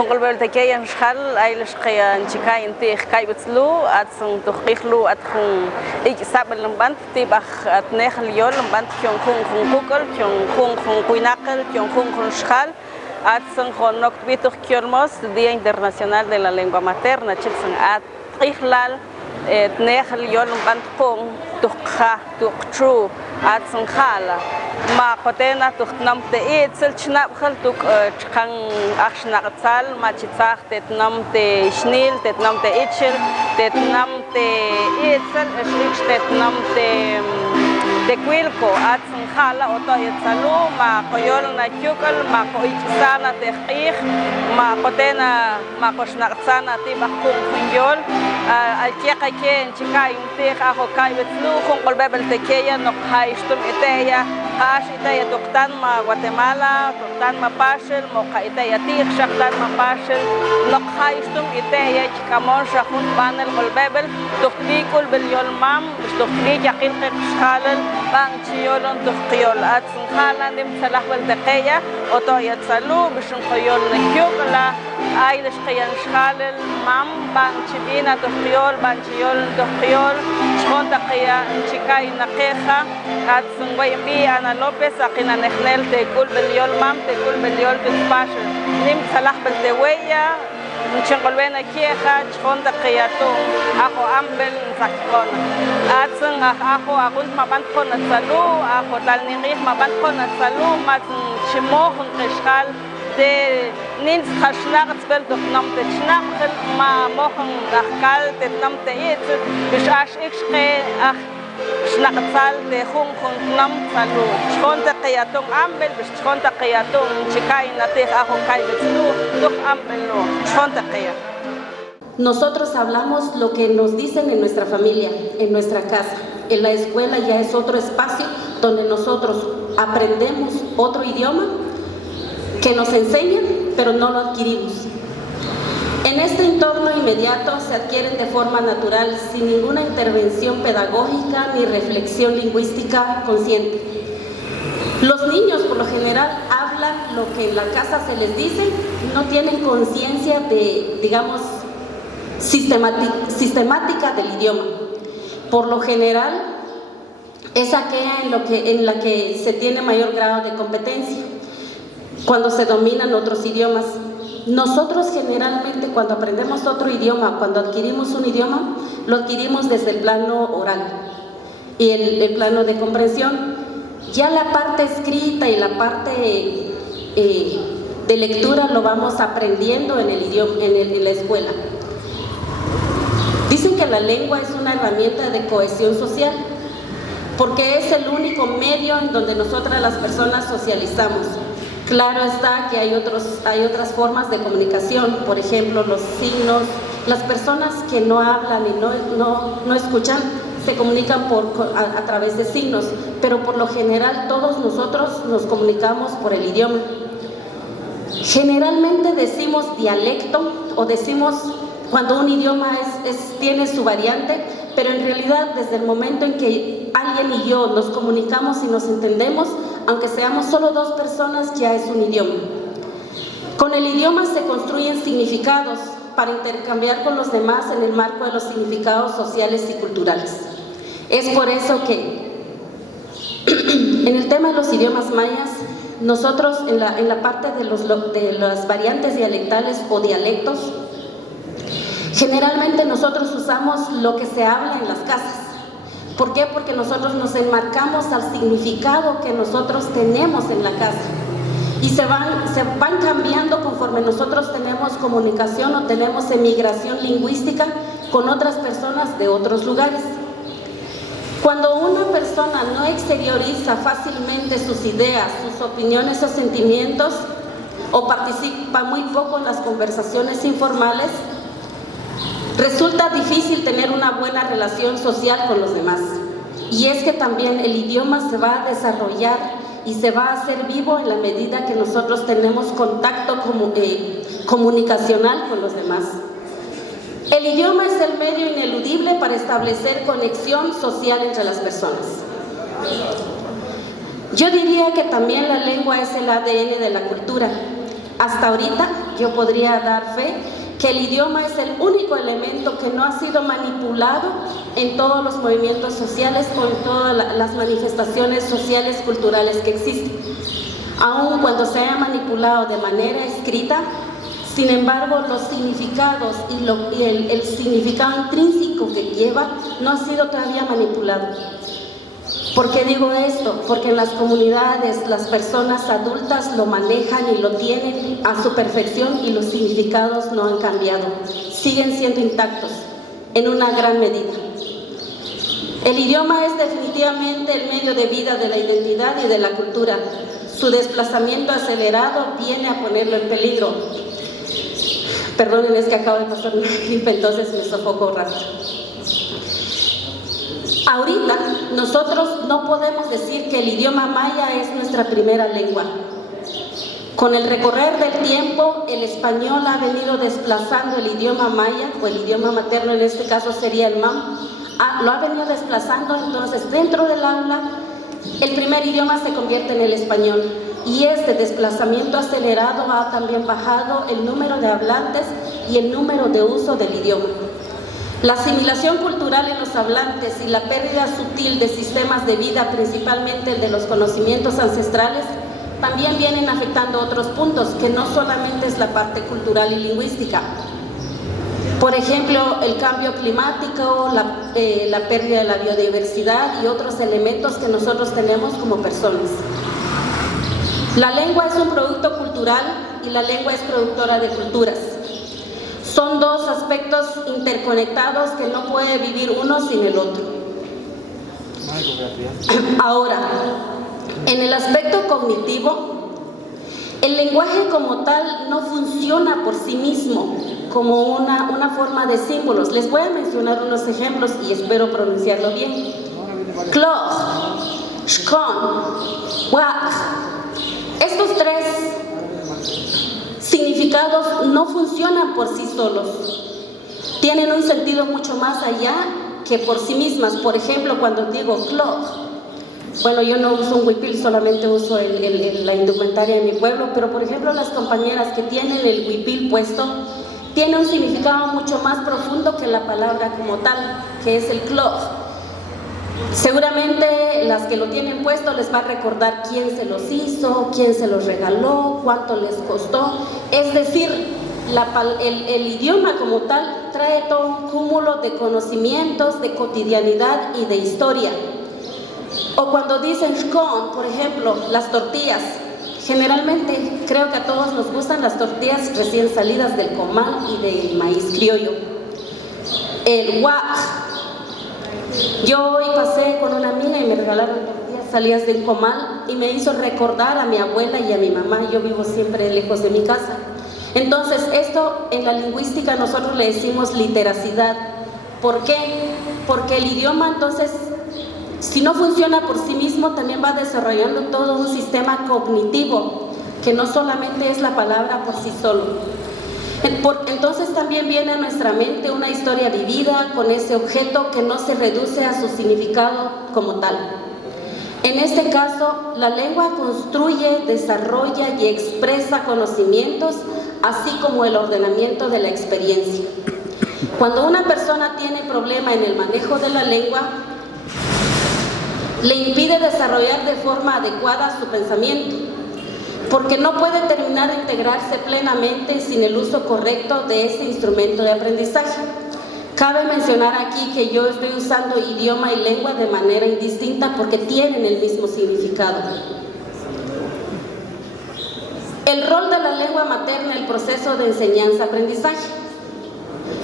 Konglbel tekeyan shal aylish kayan chikayin te kaybetslu at sung tukhlu at khung ik sabel lambant te bach at nekhal yol lambant kyong khung kukol kyong khung kuinakal kyong khung shal at sung khonok bituk kyolmos Día Internacional de la Lengua Materna chilsung at ihlal et nekhal yol lambant khung tukha tukchu at sung khala ma qotena tuxnam te itzel chnab khal tuk chkhang akhshnaqtsal ma chitsaq tetnam te shnil tetnam te ichel tetnam te itzel shlik tetnam te kwilko at khala oto yatsalu ma qoyol na kyukal ma qoiksana te khikh ma qotena ma qoshnaqtsana te bakhum khuyol al tiqake chikay te kho kaybetlu khon qolbebel tekeya no khaishtum iteya Ash itaya tuktan ma Guatemala, tuktan ma Pashel, moka itaya tik, shaktan ma Pashel, nokhaistum itaya chikamon shakun panel golbebel, tuktikul bilyol mam, tuktik yakil kikshhalel, bang chiyolon tukiyol at sunghalan dim salahbel tekeya, oto yat salu, bishun koyol nekyukala, ay lishkayan shhalel, mam, bang chibina tukiyol, bang chiyol tukiyol, chkonta kaya chikay nakeja, at sungwayimbi ana López akina nehnel te kul beliol mam te kul beliol tuspashe nim salah belteweya nchenkolbena kieja chonda qiyato ajo ambel sakon atsung ajo agunt mabant kon salu ajo talningih mabant kon salu mat chimohun qishal te nin khashnaq tsbel doknam te chnaq ma mohun nakal te nam te it bishash ikshqe Shnaqtsal de khung nam salu chkonta qiyatong ambel bis chkonta qiyatong chikay natih ajo kaybetslu tuk ambelo chkonta qiya. Nosotros hablamos lo que nos dicen en nuestra familia, en nuestra casa. En la escuela ya es otro espacio donde nosotros aprendemos otro idioma que nos enseñan, pero no lo adquirimos. En este entorno inmediato se adquieren de forma natural, sin ninguna intervención pedagógica ni reflexión lingüística consciente. Los niños, por lo general, hablan lo que en la casa se les dice, no tienen conciencia de, digamos, sistemática del idioma. Por lo general, es aquella en la que se tiene mayor grado de competencia, cuando se dominan otros idiomas. Nosotros generalmente cuando aprendemos otro idioma, cuando adquirimos un idioma, lo adquirimos desde el plano oral y el plano de comprensión. Ya la parte escrita y la parte de lectura lo vamos aprendiendo en el idioma, en la escuela. Dicen que la lengua es una herramienta de cohesión social, porque es el único medio en donde nosotras las personas socializamos. Claro está que hay otras formas de comunicación, por ejemplo, los signos. Las personas que no hablan y no escuchan se comunican a través de signos, pero por lo general todos nosotros nos comunicamos por el idioma. Generalmente decimos dialecto o decimos cuando un idioma tiene su variante, pero en realidad desde el momento en que alguien y yo nos comunicamos y nos entendemos, aunque seamos solo dos personas, ya es un idioma. Con el idioma se construyen significados para intercambiar con los demás en el marco de los significados sociales y culturales. Es por eso que en el tema de los idiomas mayas, nosotros en la parte de las variantes dialectales o dialectos, generalmente nosotros usamos lo que se habla en las casas. ¿Por qué? Porque nosotros nos enmarcamos al significado que nosotros tenemos en la casa y se van cambiando conforme nosotros tenemos comunicación o tenemos emigración lingüística con otras personas de otros lugares. Cuando una persona no exterioriza fácilmente sus ideas, sus opiniones o sentimientos o participa muy poco en las conversaciones informales, resulta difícil tener una buena relación social con los demás. Y es que también el idioma se va a desarrollar y se va a hacer vivo en la medida que nosotros tenemos contacto comunicacional con los demás. El idioma es el medio ineludible para establecer conexión social entre las personas. Yo diría que también la lengua es el ADN de la cultura. hasta ahorita yo podría dar fe que el idioma es el único elemento que no ha sido manipulado en todos los movimientos sociales o en todas las manifestaciones sociales culturales que existen. Aun cuando se haya manipulado de manera escrita, sin embargo, los significados y el significado intrínseco que lleva no ha sido todavía manipulado. ¿Por qué digo esto? Porque en las comunidades las personas adultas lo manejan y lo tienen a su perfección y los significados no han cambiado, siguen siendo intactos en una gran medida. El idioma es definitivamente el medio de vida de la identidad y de la cultura. Su desplazamiento acelerado viene a ponerlo en peligro. Perdonen, es que acabo de pasar una gripe, entonces me sofoco rápido. Ahorita nosotros no podemos decir que el idioma maya es nuestra primera lengua. Con el recorrer del tiempo, el español ha venido desplazando el idioma maya, o el idioma materno en este caso sería el mam, lo ha venido desplazando. Entonces dentro del aula el primer idioma se convierte en el español, y este desplazamiento acelerado ha también bajado el número de hablantes y el número de uso del idioma. La asimilación cultural en los hablantes y la pérdida sutil de sistemas de vida, principalmente el de los conocimientos ancestrales, también vienen afectando otros puntos, que no solamente es la parte cultural y lingüística. Por ejemplo, el cambio climático, la pérdida de la biodiversidad y otros elementos que nosotros tenemos como personas. La lengua es un producto cultural y la lengua es productora de culturas. Son dos aspectos interconectados que no puede vivir uno sin el otro. Ahora, en el aspecto cognitivo, el lenguaje como tal no funciona por sí mismo como una forma de símbolos. Les voy a mencionar unos ejemplos y espero pronunciarlo bien. Klog, shkon, wak. Estos tres significados no funcionan por sí solos. Tienen un sentido mucho más allá que por sí mismas. Por ejemplo, cuando digo klog, bueno, yo no uso un huipil, solamente uso la indumentaria de mi pueblo, pero por ejemplo las compañeras que tienen el huipil puesto, tiene un significado mucho más profundo que la palabra como tal, que es el klog. Seguramente las que lo tienen puesto les va a recordar quién se los hizo, quién se los regaló, cuánto les costó. Es decir, el idioma como tal trae todo un cúmulo de conocimientos, de cotidianidad y de historia. O cuando dicen shkon, por ejemplo, las tortillas. Generalmente creo que a todos nos gustan las tortillas recién salidas del comal y del maíz criollo. El wak. Yo hoy pasé con una amiga y me regalaron tortillas salidas del comal y me hizo recordar a mi abuela y a mi mamá. Yo vivo siempre lejos de mi casa. Entonces esto en la lingüística nosotros le decimos literacidad. ¿Por qué? Porque el idioma entonces, si no funciona por sí mismo, también va desarrollando todo un sistema cognitivo, que no solamente es la palabra por sí solo. Entonces también viene a nuestra mente una historia vivida con ese objeto que no se reduce a su significado como tal. En este caso, la lengua construye, desarrolla y expresa conocimientos, así como el ordenamiento de la experiencia. Cuando una persona tiene problema en el manejo de la lengua, le impide desarrollar de forma adecuada su pensamiento, porque no puede terminar de integrarse plenamente sin el uso correcto de ese instrumento de aprendizaje. Cabe mencionar aquí que yo estoy usando idioma y lengua de manera indistinta porque tienen el mismo significado. El rol de la lengua materna en el proceso de enseñanza-aprendizaje.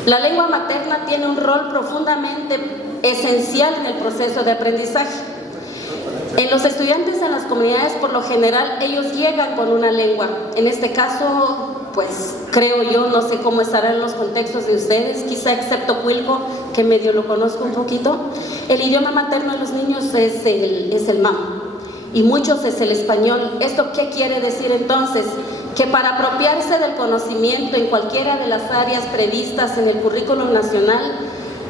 La lengua materna tiene un rol profundamente esencial en el proceso de aprendizaje. En los estudiantes en las comunidades, por lo general, ellos llegan con una lengua. En este caso, pues creo yo, no sé cómo estarán los contextos de ustedes, quizá excepto Cuilco, que medio lo conozco un poquito. El idioma materno de los niños es el mam, y muchos es el español. ¿Esto qué quiere decir entonces? Que para apropiarse del conocimiento en cualquiera de las áreas previstas en el currículum nacional,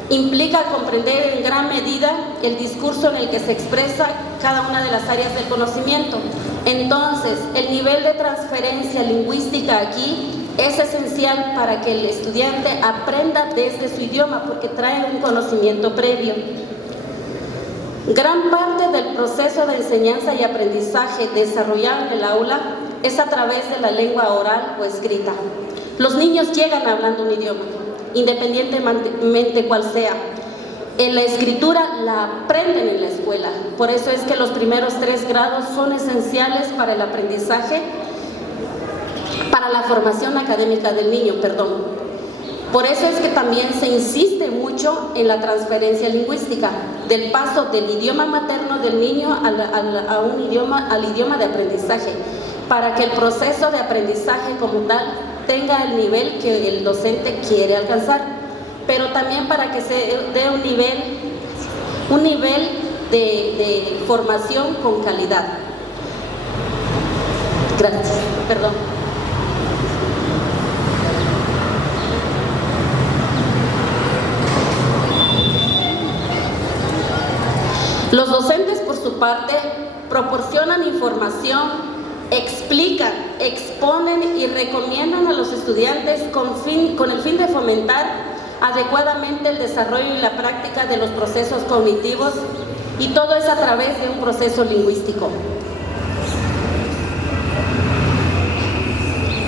Implica comprender en gran medida el discurso en el que se expresa cada una de las áreas del conocimiento. Entonces, el nivel de transferencia lingüística aquí es esencial para que el estudiante aprenda desde su idioma, porque trae un conocimiento previo. Gran parte del proceso de enseñanza y aprendizaje desarrollado en el aula es a través de la lengua oral o escrita. Los niños llegan hablando un idioma, independientemente cuál sea. En la escritura la aprenden en la escuela. Por eso es que los primeros 3 grados son esenciales para el aprendizaje, para la formación académica del niño, Por eso es que también se insiste mucho en la transferencia lingüística, del paso del idioma materno del niño al idioma de aprendizaje, para que el proceso de aprendizaje como tal tenga el nivel que el docente quiere alcanzar, pero también para que se dé un nivel de formación con calidad. Gracias. Perdón. Los docentes, por su parte, proporcionan información, explican, exponen y recomiendan a los estudiantes con el fin de fomentar adecuadamente el desarrollo y la práctica de los procesos cognitivos, y todo es a través de un proceso lingüístico.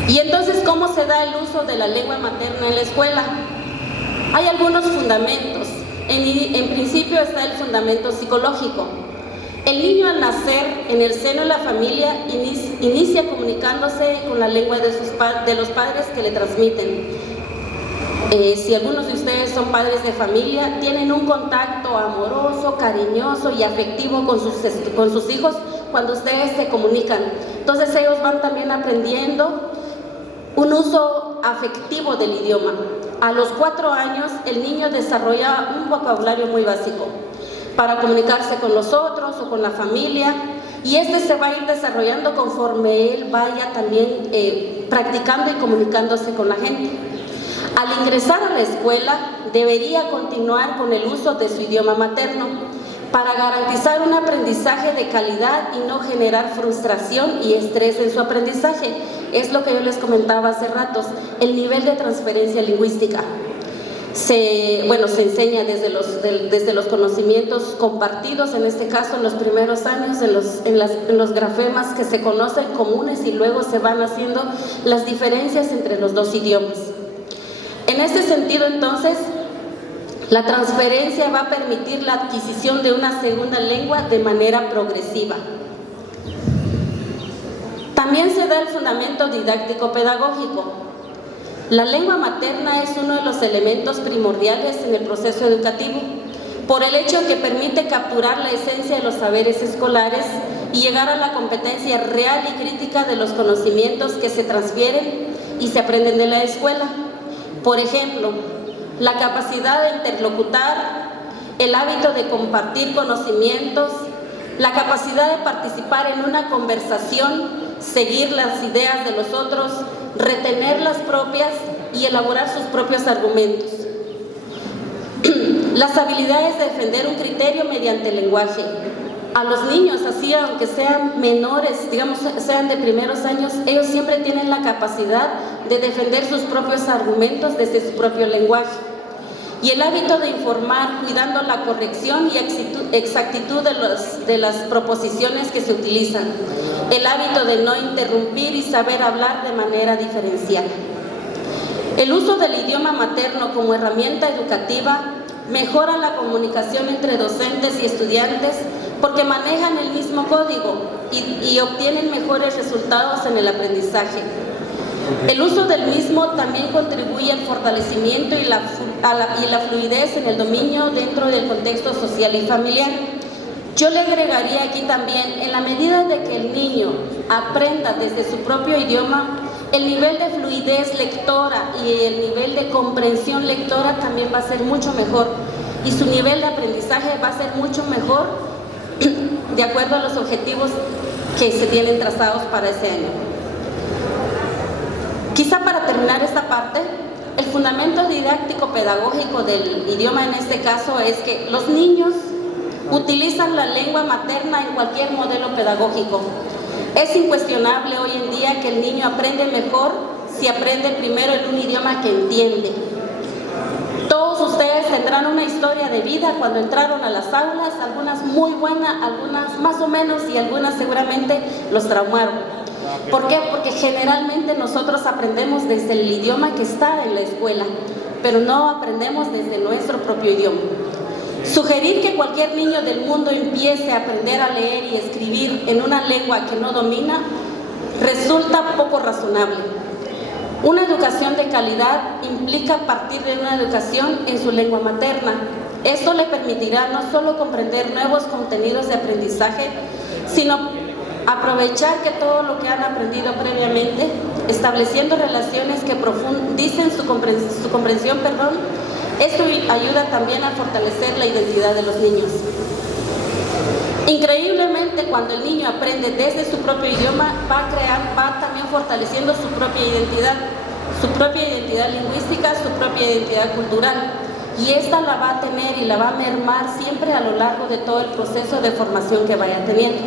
Y entonces, ¿cómo se da el uso de la lengua materna en la escuela? Hay algunos fundamentos. En principio está el fundamento psicológico. El niño al nacer en el seno de la familia inicia comunicándose con la lengua de los padres que le transmiten. Si algunos de ustedes son padres de familia, tienen un contacto amoroso, cariñoso y afectivo con sus hijos cuando ustedes se comunican. Entonces ellos van también aprendiendo un uso afectivo del idioma. A los 4 años el niño desarrolla un vocabulario muy básico para comunicarse con los otros o con la familia, y este se va a ir desarrollando conforme él vaya también practicando y comunicándose con la gente. Al ingresar a la escuela debería continuar con el uso de su idioma materno para garantizar un aprendizaje de calidad y no generar frustración y estrés en su aprendizaje. Es lo que yo les comentaba hace ratos, el nivel de transferencia lingüística. Se enseña desde los conocimientos compartidos, en este caso en los primeros años, en los grafemas que se conocen comunes, y luego se van haciendo las diferencias entre los 2 idiomas. En este sentido, entonces, la transferencia va a permitir la adquisición de una segunda lengua de manera progresiva. También se da el fundamento didáctico-pedagógico. La lengua materna es uno de los elementos primordiales en el proceso educativo, por el hecho que permite capturar la esencia de los saberes escolares y llegar a la competencia real y crítica de los conocimientos que se transfieren y se aprenden de la escuela. Por ejemplo, la capacidad de interlocutar, el hábito de compartir conocimientos, la capacidad de participar en una conversación, seguir las ideas de los otros, retener las propias y elaborar sus propios argumentos. Las habilidades de defender un criterio mediante el lenguaje. A los niños, así aunque sean menores, digamos, sean de primeros años, ellos siempre tienen la capacidad de defender sus propios argumentos desde su propio lenguaje. Y el hábito de informar, cuidando la corrección y exactitud de las proposiciones que se utilizan. El hábito de no interrumpir y saber hablar de manera diferencial. El uso del idioma materno como herramienta educativa mejora la comunicación entre docentes y estudiantes porque manejan el mismo código y obtienen mejores resultados en el aprendizaje. El uso del mismo también contribuye al fortalecimiento y la fluidez en el dominio dentro del contexto social y familiar. Yo le agregaría aquí también, en la medida de que el niño aprenda desde su propio idioma, el nivel de fluidez lectora y el nivel de comprensión lectora también va a ser mucho mejor, y su nivel de aprendizaje va a ser mucho mejor de acuerdo a los objetivos que se tienen trazados para ese año. Quizá para terminar terminar esta parte, el fundamento didáctico pedagógico del idioma en este caso es que los niños utilizan la lengua materna en cualquier modelo pedagógico. Es incuestionable hoy en día que el niño aprende mejor si aprende primero en un idioma que entiende. Todos ustedes tendrán una historia de vida cuando entraron a las aulas, algunas muy buenas, algunas más o menos y algunas seguramente los traumaron. ¿Por qué? Porque generalmente nosotros aprendemos desde el idioma que está en la escuela, pero no aprendemos desde nuestro propio idioma. Sugerir que cualquier niño del mundo empiece a aprender a leer y escribir en una lengua que no domina resulta poco razonable. Una educación de calidad implica partir de una educación en su lengua materna. Esto le permitirá no solo comprender nuevos contenidos de aprendizaje, sino aprovechar que todo lo que han aprendido previamente, estableciendo relaciones que profundicen su comprensión. Esto ayuda también a fortalecer la identidad de los niños. Increíblemente, cuando el niño aprende desde su propio idioma, va también fortaleciendo su propia identidad lingüística, su propia identidad cultural. Y esta la va a tener y la va a mermar siempre a lo largo de todo el proceso de formación que vaya teniendo.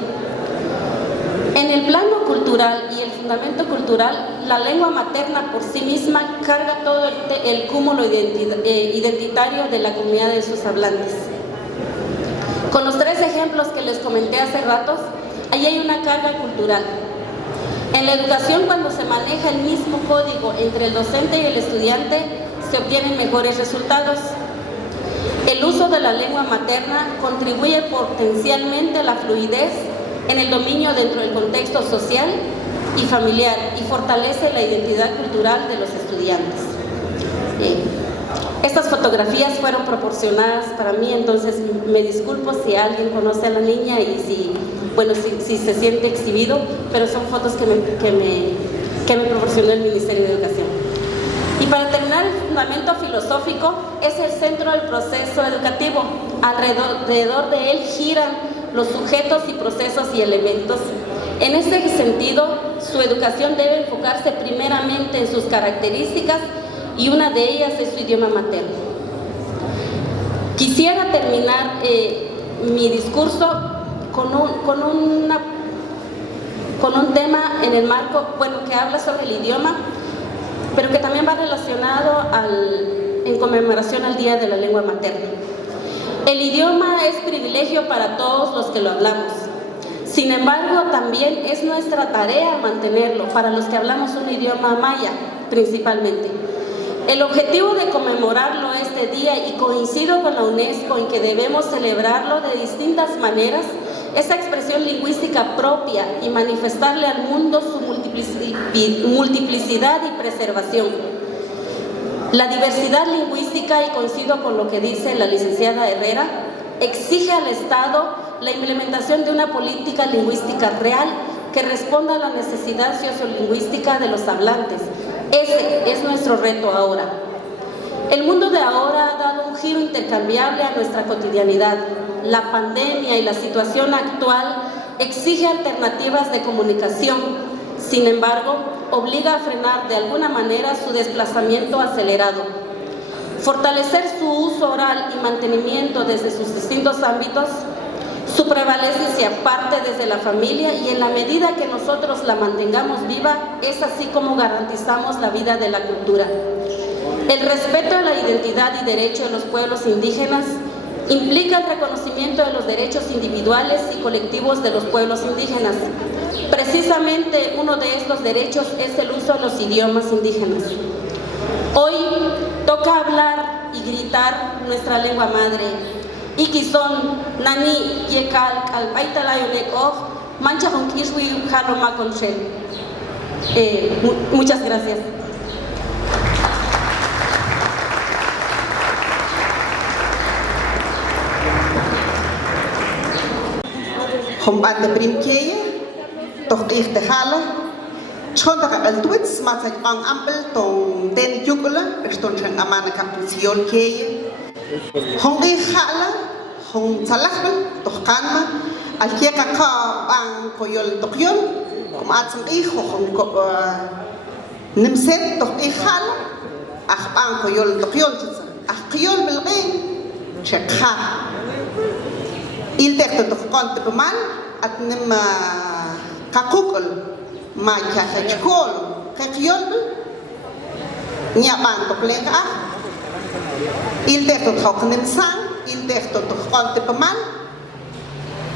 En el plano cultural y el fundamento cultural, la lengua materna por sí misma carga todo el cúmulo identitario de la comunidad de sus hablantes. Con los 3 ejemplos que les comenté hace ratos, ahí hay una carga cultural. En la educación, cuando se maneja el mismo código entre el docente y el estudiante, se obtienen mejores resultados. El uso de la lengua materna contribuye potencialmente a la fluidez en el dominio dentro del contexto social y familiar y fortalece la identidad cultural de los estudiantes. Estas fotografías fueron proporcionadas para mí, entonces me disculpo si alguien conoce a la niña y si se siente exhibido, pero son fotos que me proporcionó el Ministerio de Educación. Y para terminar, el fundamento filosófico es el centro del proceso educativo. Alrededor de él giran los sujetos y procesos y elementos. En ese sentido, su educación debe enfocarse primeramente en sus características y una de ellas es su idioma materno. Quisiera terminar mi discurso con un tema en el marco, que habla sobre el idioma, pero que también va relacionado en conmemoración al Día de la Lengua Materna. El idioma es privilegio para todos los que lo hablamos. Sin embargo, también es nuestra tarea mantenerlo para los que hablamos un idioma maya, principalmente. El objetivo de conmemorarlo este día, y coincido con la UNESCO en que debemos celebrarlo de distintas maneras, esa expresión lingüística propia y manifestarle al mundo su multiplicidad y preservación. La diversidad lingüística, y coincido con lo que dice la licenciada Herrera, exige al Estado la implementación de una política lingüística real que responda a la necesidad sociolingüística de los hablantes. Ese es nuestro reto ahora. El mundo de ahora ha dado un giro intercambiable a nuestra cotidianidad. La pandemia y la situación actual exige alternativas de comunicación. Sin embargo, obliga a frenar de alguna manera su desplazamiento acelerado. Fortalecer su uso oral y mantenimiento desde sus distintos ámbitos, su prevalencia parte desde la familia, y en la medida que nosotros la mantengamos viva, es así como garantizamos la vida de la cultura. El respeto a la identidad y derecho de los pueblos indígenas implica el reconocimiento de los derechos individuales y colectivos de los pueblos indígenas. Precisamente uno de estos derechos es el uso de los idiomas indígenas. Hoy toca hablar y gritar nuestra lengua madre. Ikison, Nani, Yekal, Alpaitalayonek, Mancha con Kishwi, Jaroma con Shell. Muchas gracias. Hombat de Primkeye, Tochir de Hala, Chonda al Twits, Matzak ang Ampel, Tong Den Yukula, Estonchen Amana Capucion Keye, Hongi Hala, Hong Salakbel, Tochkanma, Alkieka Ka Bang Koyol Tokyon, Kumatsam Iho, Nimset toh ihal, banco yol tohyol chitsa, yol belgin, chekha. Il tekto toh konti pemal, at nim kakukol, ma kachkol, kakyol bel, nyaban toh lengah. Il tekto toh nim sang, il tekto toh konti pemal.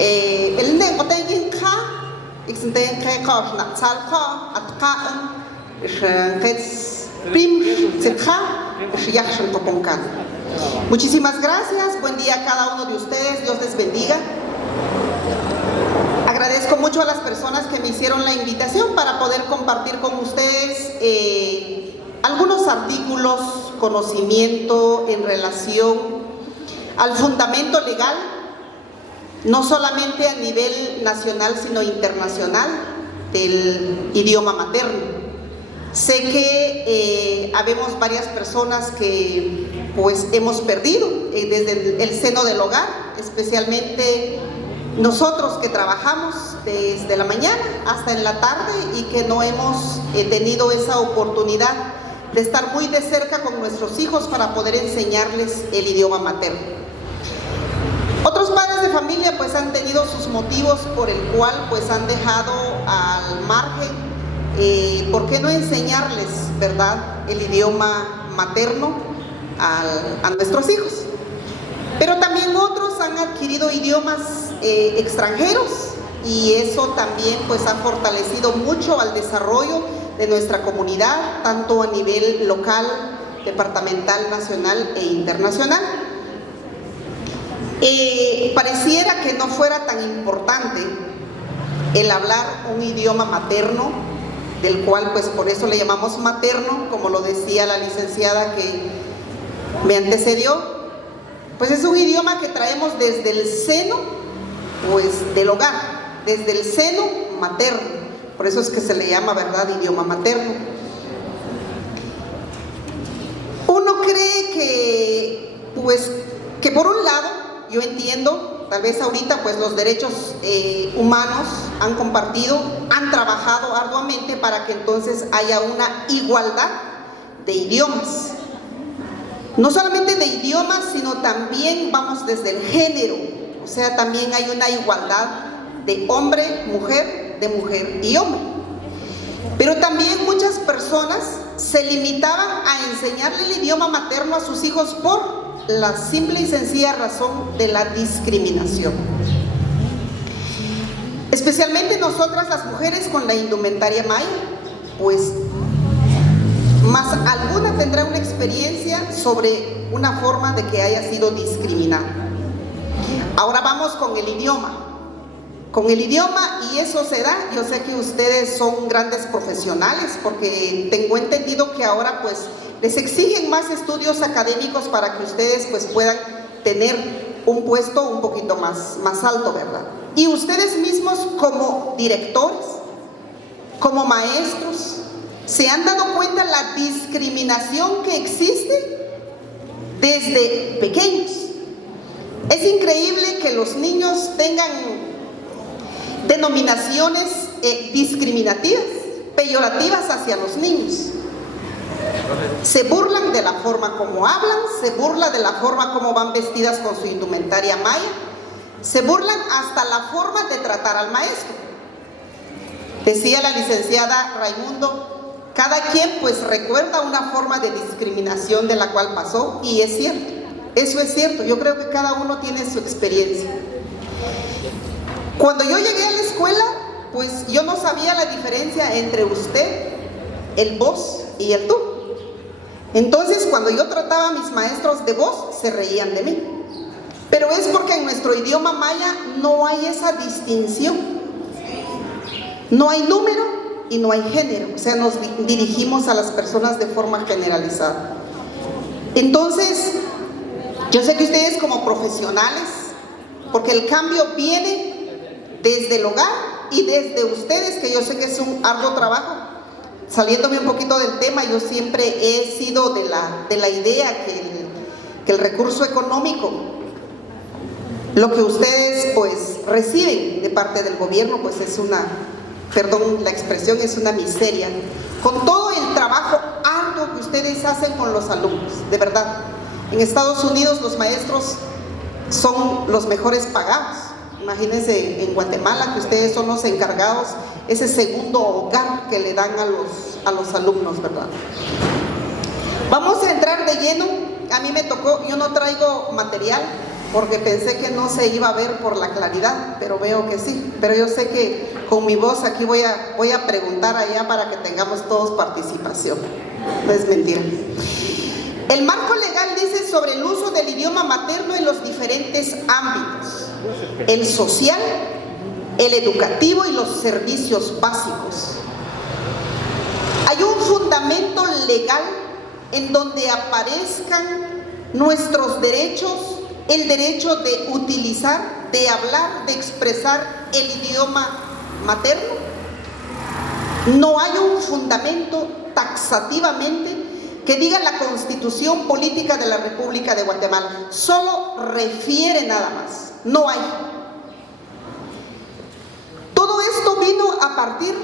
El neng kote yin ka, iksenteng kay kaos nak sal ka at kaan. Muchísimas gracias, buen día a cada uno de ustedes, Dios les bendiga. Agradezco mucho a las personas que me hicieron la invitación para poder compartir con ustedes algunos artículos, conocimiento en relación al fundamento legal, no solamente a nivel nacional sino internacional, del idioma materno. Sé que habemos varias personas que pues hemos perdido desde el seno del hogar, especialmente nosotros que trabajamos desde la mañana hasta en la tarde y que no hemos tenido esa oportunidad de estar muy de cerca con nuestros hijos para poder enseñarles el idioma materno. Otros padres de familia pues han tenido sus motivos por el cual pues han dejado al margen. ¿Por qué no enseñarles, verdad, el idioma materno a nuestros hijos? Pero también otros han adquirido idiomas extranjeros y eso también pues ha fortalecido mucho al desarrollo de nuestra comunidad, tanto a nivel local, departamental, nacional e internacional. Pareciera que no fuera tan importante el hablar un idioma materno, del cual pues por eso le llamamos materno, como lo decía la licenciada que me antecedió, pues es un idioma que traemos desde el seno pues del hogar, desde el seno materno, por eso es que se le llama, verdad, idioma materno. Uno cree que por un lado, yo entiendo, tal vez ahorita pues los derechos humanos han compartido, han trabajado arduamente para que entonces haya una igualdad de idiomas. No solamente de idiomas, sino también vamos desde el género, o sea, también hay una igualdad de hombre, mujer, de mujer y hombre. Pero también muchas personas se limitaban a enseñarle el idioma materno a sus hijos por la simple y sencilla razón de la discriminación. Especialmente nosotras las mujeres con la indumentaria maya, pues más alguna tendrá una experiencia sobre una forma de que haya sido discriminada. Ahora vamos con el idioma. Con el idioma, y eso se da, yo sé que ustedes son grandes profesionales porque tengo entendido que ahora pues les exigen más estudios académicos para que ustedes pues puedan tener un puesto un poquito más alto, ¿verdad? Y ustedes mismos como directores, como maestros, ¿se han dado cuenta la discriminación que existe desde pequeños? Es increíble que los niños tengan denominaciones discriminativas, peyorativas hacia los niños. Se burlan de la forma como hablan, se burlan de la forma como van vestidas con su indumentaria maya, se burlan hasta la forma de tratar al maestro. Decía la licenciada Raimundo, cada quien pues recuerda una forma de discriminación de la cual pasó, y es cierto, eso es cierto, yo creo que cada uno tiene su experiencia. Cuando yo llegué a la escuela, pues yo no sabía la diferencia entre usted, el vos y el tú. Entonces, cuando yo trataba a mis maestros de vos, se reían de mí. Pero es porque en nuestro idioma maya no hay esa distinción. No hay número y no hay género. O sea, nos dirigimos a las personas de forma generalizada. Entonces, yo sé que ustedes como profesionales, porque el cambio viene desde el hogar y desde ustedes, que yo sé que es un arduo trabajo. Saliéndome un poquito del tema, yo siempre he sido de la idea que el recurso económico, lo que ustedes pues reciben de parte del gobierno, pues es una, perdón la expresión, es una miseria. Con todo el trabajo trabajo arduo que ustedes hacen con los alumnos, de verdad. En Estados Unidos los maestros son los mejores pagados. Imagínense en Guatemala que ustedes son los encargados, ese segundo hogar que le dan a los alumnos, ¿verdad? Vamos a entrar de lleno. A mí me tocó, yo no traigo material porque pensé que no se iba a ver por la claridad, pero veo que sí. Pero yo sé que con mi voz aquí voy a preguntar allá para que tengamos todos participación. No es mentira. El marco legal dice sobre el uso del idioma materno en los diferentes ámbitos: el social, el educativo y los servicios básicos. Hay un fundamento legal en donde aparezcan nuestros derechos, el derecho de utilizar, de hablar, de expresar el idioma materno. No hay un fundamento taxativamente que diga la Constitución Política de la República de Guatemala. Solo refiere nada más, no hay. Todo esto vino a partir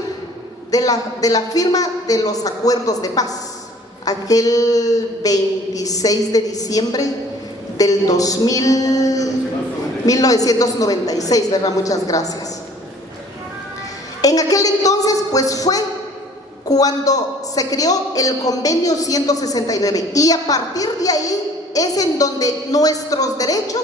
de la firma de los acuerdos de paz, aquel 26 de diciembre del 1996, ¿verdad? Muchas gracias. En aquel entonces, pues fue cuando se creó el convenio 169, y a partir de ahí es en donde nuestros derechos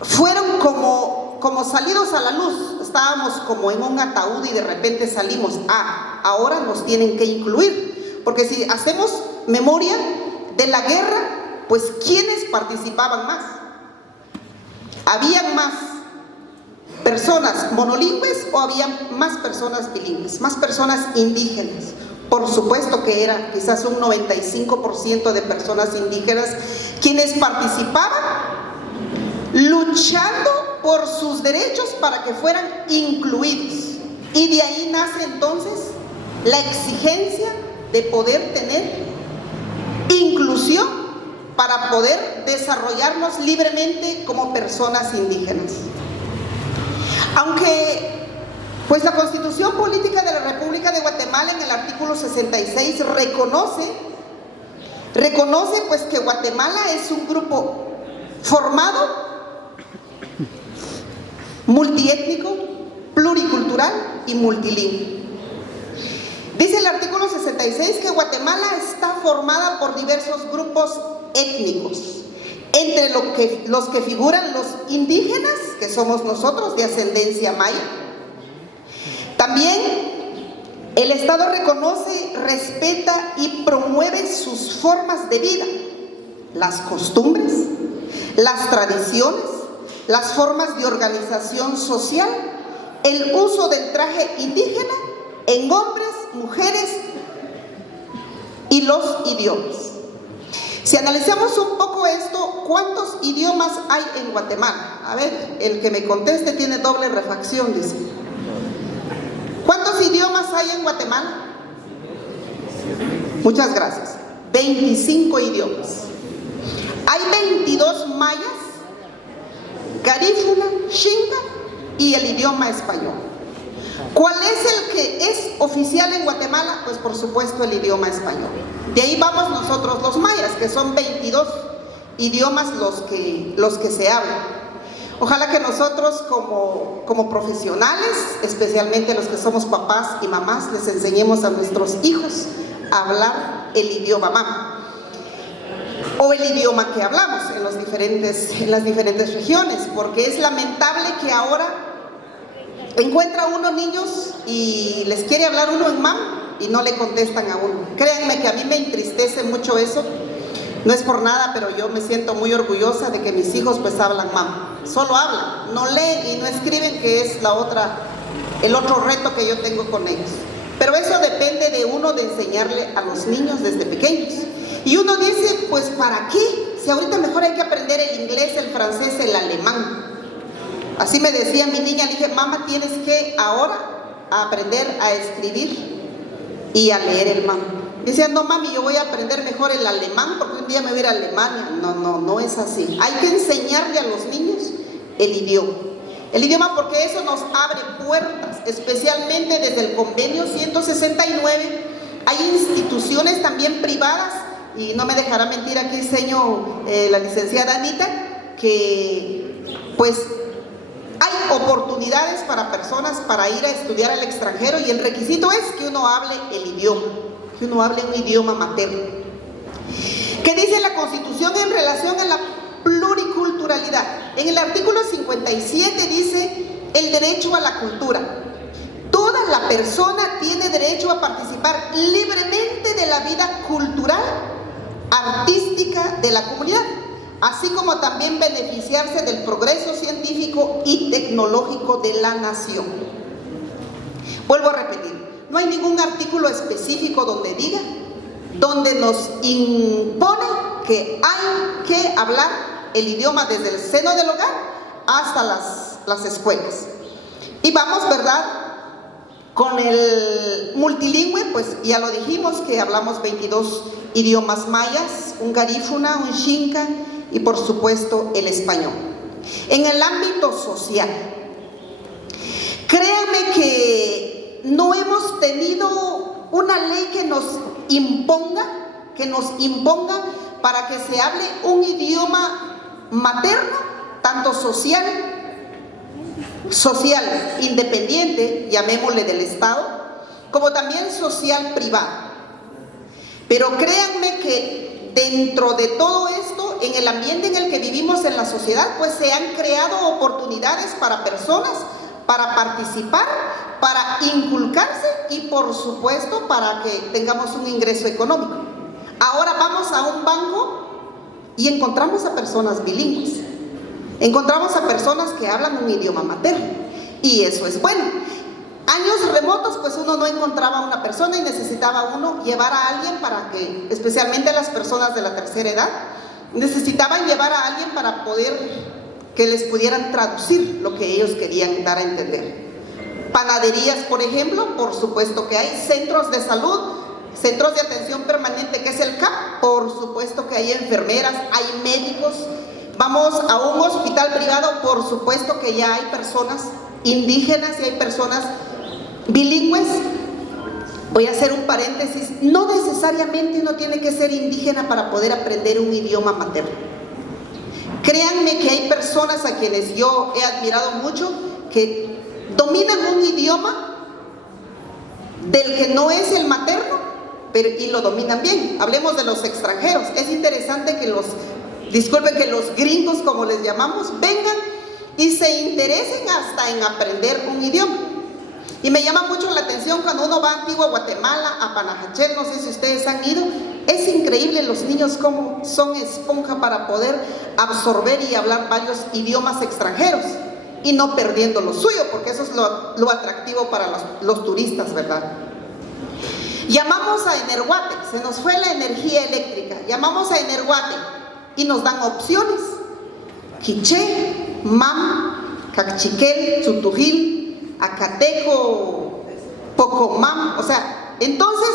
fueron como salidos a la luz. Estábamos como en un ataúd y de repente salimos. Ahora nos tienen que incluir, porque si hacemos memoria de la guerra, pues ¿quiénes participaban más? ¿Habían más personas monolingües o había más personas bilingües, más personas indígenas? Por supuesto que era quizás un 95% de personas indígenas quienes participaban luchando por sus derechos para que fueran incluidos. Y de ahí nace entonces la exigencia de poder tener inclusión para poder desarrollarnos libremente como personas indígenas. Aunque pues la Constitución Política de la República de Guatemala en el artículo 66 reconoce pues que Guatemala es un grupo formado, multiétnico, pluricultural y multilingüe. Dice el artículo 66 que Guatemala está formada por diversos grupos étnicos, entre los que figuran los indígenas, que somos nosotros de ascendencia maya. También el Estado reconoce, respeta y promueve sus formas de vida, las costumbres, las tradiciones, las formas de organización social, el uso del traje indígena en hombres, mujeres y los idiomas. Si analizamos un poco esto, ¿cuántos idiomas hay en Guatemala? A ver, el que me conteste tiene doble refacción, dice. ¿Cuántos idiomas hay en Guatemala? Muchas gracias. 25 idiomas. Hay 22 mayas, garífuna, xinca y el idioma español. ¿Cuál es el que es oficial en Guatemala? Pues por supuesto el idioma español. De ahí vamos nosotros los mayas, que son 22 idiomas los que se hablan. Ojalá que nosotros como profesionales, especialmente los que somos papás y mamás, les enseñemos a nuestros hijos a hablar el idioma mamá, o el idioma que hablamos en las diferentes regiones, porque es lamentable que ahora encuentra uno niños y les quiere hablar uno en mam y no le contestan a uno. Créanme que a mí me entristece mucho eso. No es por nada, pero yo me siento muy orgullosa de que mis hijos pues hablan mam. Solo hablan, no leen y no escriben, que es el otro reto que yo tengo con ellos. Pero eso depende de uno, de enseñarle a los niños desde pequeños. Y uno dice, pues ¿para qué? Si ahorita mejor hay que aprender el inglés, el francés, el alemán. Así me decía mi niña, le dije, mamá, tienes que ahora aprender a escribir y a leer el mam. Decía, no mami, yo voy a aprender mejor el alemán porque un día me voy a ir a Alemania. No es así. Hay que enseñarle a los niños el idioma. El idioma, porque eso nos abre puertas. especialmente desde el convenio 169, hay instituciones también privadas, y no me dejará mentir aquí, señor, la licenciada Anita, que pues hay oportunidades para personas para ir a estudiar al extranjero, y el requisito es que uno hable el idioma, que uno hable un idioma materno. ¿Qué dice la Constitución en relación a la pluriculturalidad? En el artículo 57 dice el derecho a la cultura. Toda la persona tiene derecho a participar libremente de la vida cultural, artística de la comunidad, así como también beneficiarse del progreso científico y tecnológico de la nación. Vuelvo a repetir, no hay ningún artículo específico donde nos impone que hay que hablar el idioma desde el seno del hogar hasta las escuelas. Y vamos, ¿verdad?, con el multilingüe, pues ya lo dijimos, que hablamos 22 idiomas mayas, un garífuna, un xinca y por supuesto el español. En el ámbito social, créanme que no hemos tenido una ley que nos imponga para que se hable un idioma materno, tanto social independiente, llamémosle del Estado, como también social privado. Pero créanme que dentro de todo esto, en el ambiente en el que vivimos en la sociedad, pues se han creado oportunidades para personas, para participar, para inculcarse y por supuesto para que tengamos un ingreso económico. Ahora vamos a un banco y encontramos a personas bilingües. Encontramos a personas que hablan un idioma materno y eso es bueno. Años remotos, pues uno no encontraba a una persona y necesitaba uno llevar a alguien para que, especialmente las personas de la tercera edad, necesitaban llevar a alguien para poder que les pudieran traducir lo que ellos querían dar a entender. Panaderías, por ejemplo, por supuesto que hay. Centros de salud, centros de atención permanente, que es el CAP, por supuesto que hay enfermeras, hay médicos. Vamos a un hospital privado, por supuesto que ya hay personas indígenas y hay personas bilingües. Voy a hacer un paréntesis, no necesariamente uno tiene que ser indígena para poder aprender un idioma materno. Créanme que hay personas a quienes yo he admirado mucho que dominan un idioma del que no es el materno, y lo dominan bien. Hablemos de los extranjeros. Es interesante que los gringos, como les llamamos, vengan y se interesen hasta en aprender un idioma. Y me llama mucho la atención cuando uno va a Antigua Guatemala, a Panajachel, no sé si ustedes han ido, es increíble los niños cómo son esponja para poder absorber y hablar varios idiomas extranjeros y no perdiendo lo suyo, porque eso es lo atractivo para los turistas, ¿verdad? Llamamos a Energuate, se nos fue la energía eléctrica, llamamos a Energuate y nos dan opciones: quiché, mam, cachiquel, chutujil, acateco, pocomam. O sea, entonces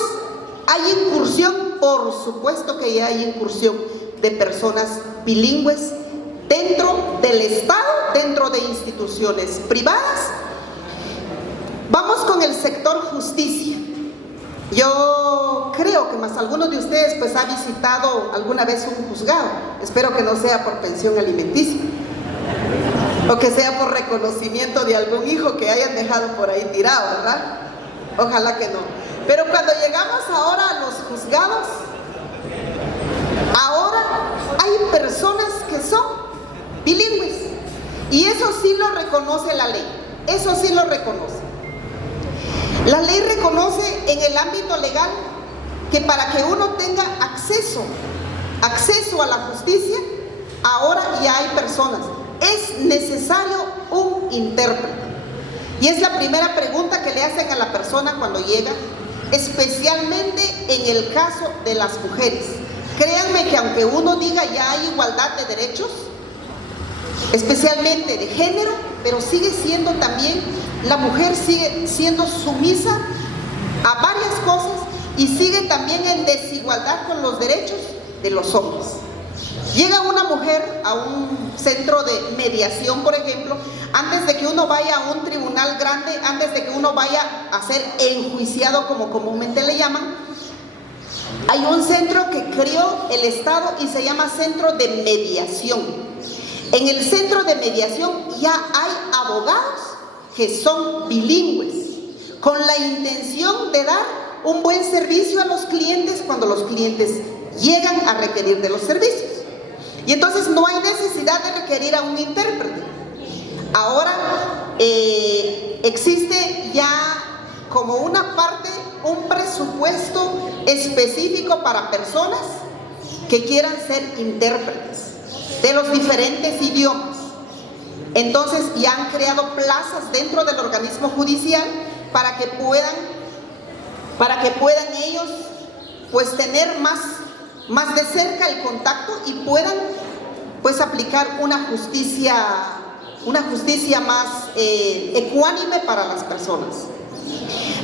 hay incursión, por supuesto que ya hay incursión de personas bilingües dentro del Estado, dentro de instituciones privadas. Vamos con el sector justicia. Yo creo que más algunos de ustedes pues ha visitado alguna vez un juzgado. Espero que no sea por pensión alimenticia o que sea por reconocimiento de algún hijo que hayan dejado por ahí tirado, ¿verdad? Ojalá que no. Pero cuando llegamos ahora a los juzgados, ahora hay personas que son bilingües y eso sí lo reconoce la ley, eso sí lo reconoce. La ley reconoce en el ámbito legal que para que uno tenga acceso a la justicia, ahora ya hay personas. Es necesario un intérprete. Y es la primera pregunta que le hacen a la persona cuando llega, especialmente en el caso de las mujeres. Créanme que aunque uno diga ya hay igualdad de derechos, especialmente de género, pero sigue siendo también, la mujer sigue siendo sumisa a varias cosas y sigue también en desigualdad con los derechos de los hombres. Llega una mujer a un centro de mediación, por ejemplo, antes de que uno vaya a un tribunal grande, antes de que uno vaya a ser enjuiciado, como comúnmente le llaman, hay un centro que creó el Estado y se llama Centro de Mediación. En el centro de mediación ya hay abogados que son bilingües, con la intención de dar un buen servicio a los clientes cuando los clientes llegan a requerir de los servicios. Y entonces no hay necesidad de requerir a un intérprete. Ahora existe ya como una parte, un presupuesto específico para personas que quieran ser intérpretes de los diferentes idiomas. Entonces ya han creado plazas dentro del organismo judicial para que puedan ellos pues tener más de cerca el contacto y puedan pues aplicar una justicia más ecuánime para las personas.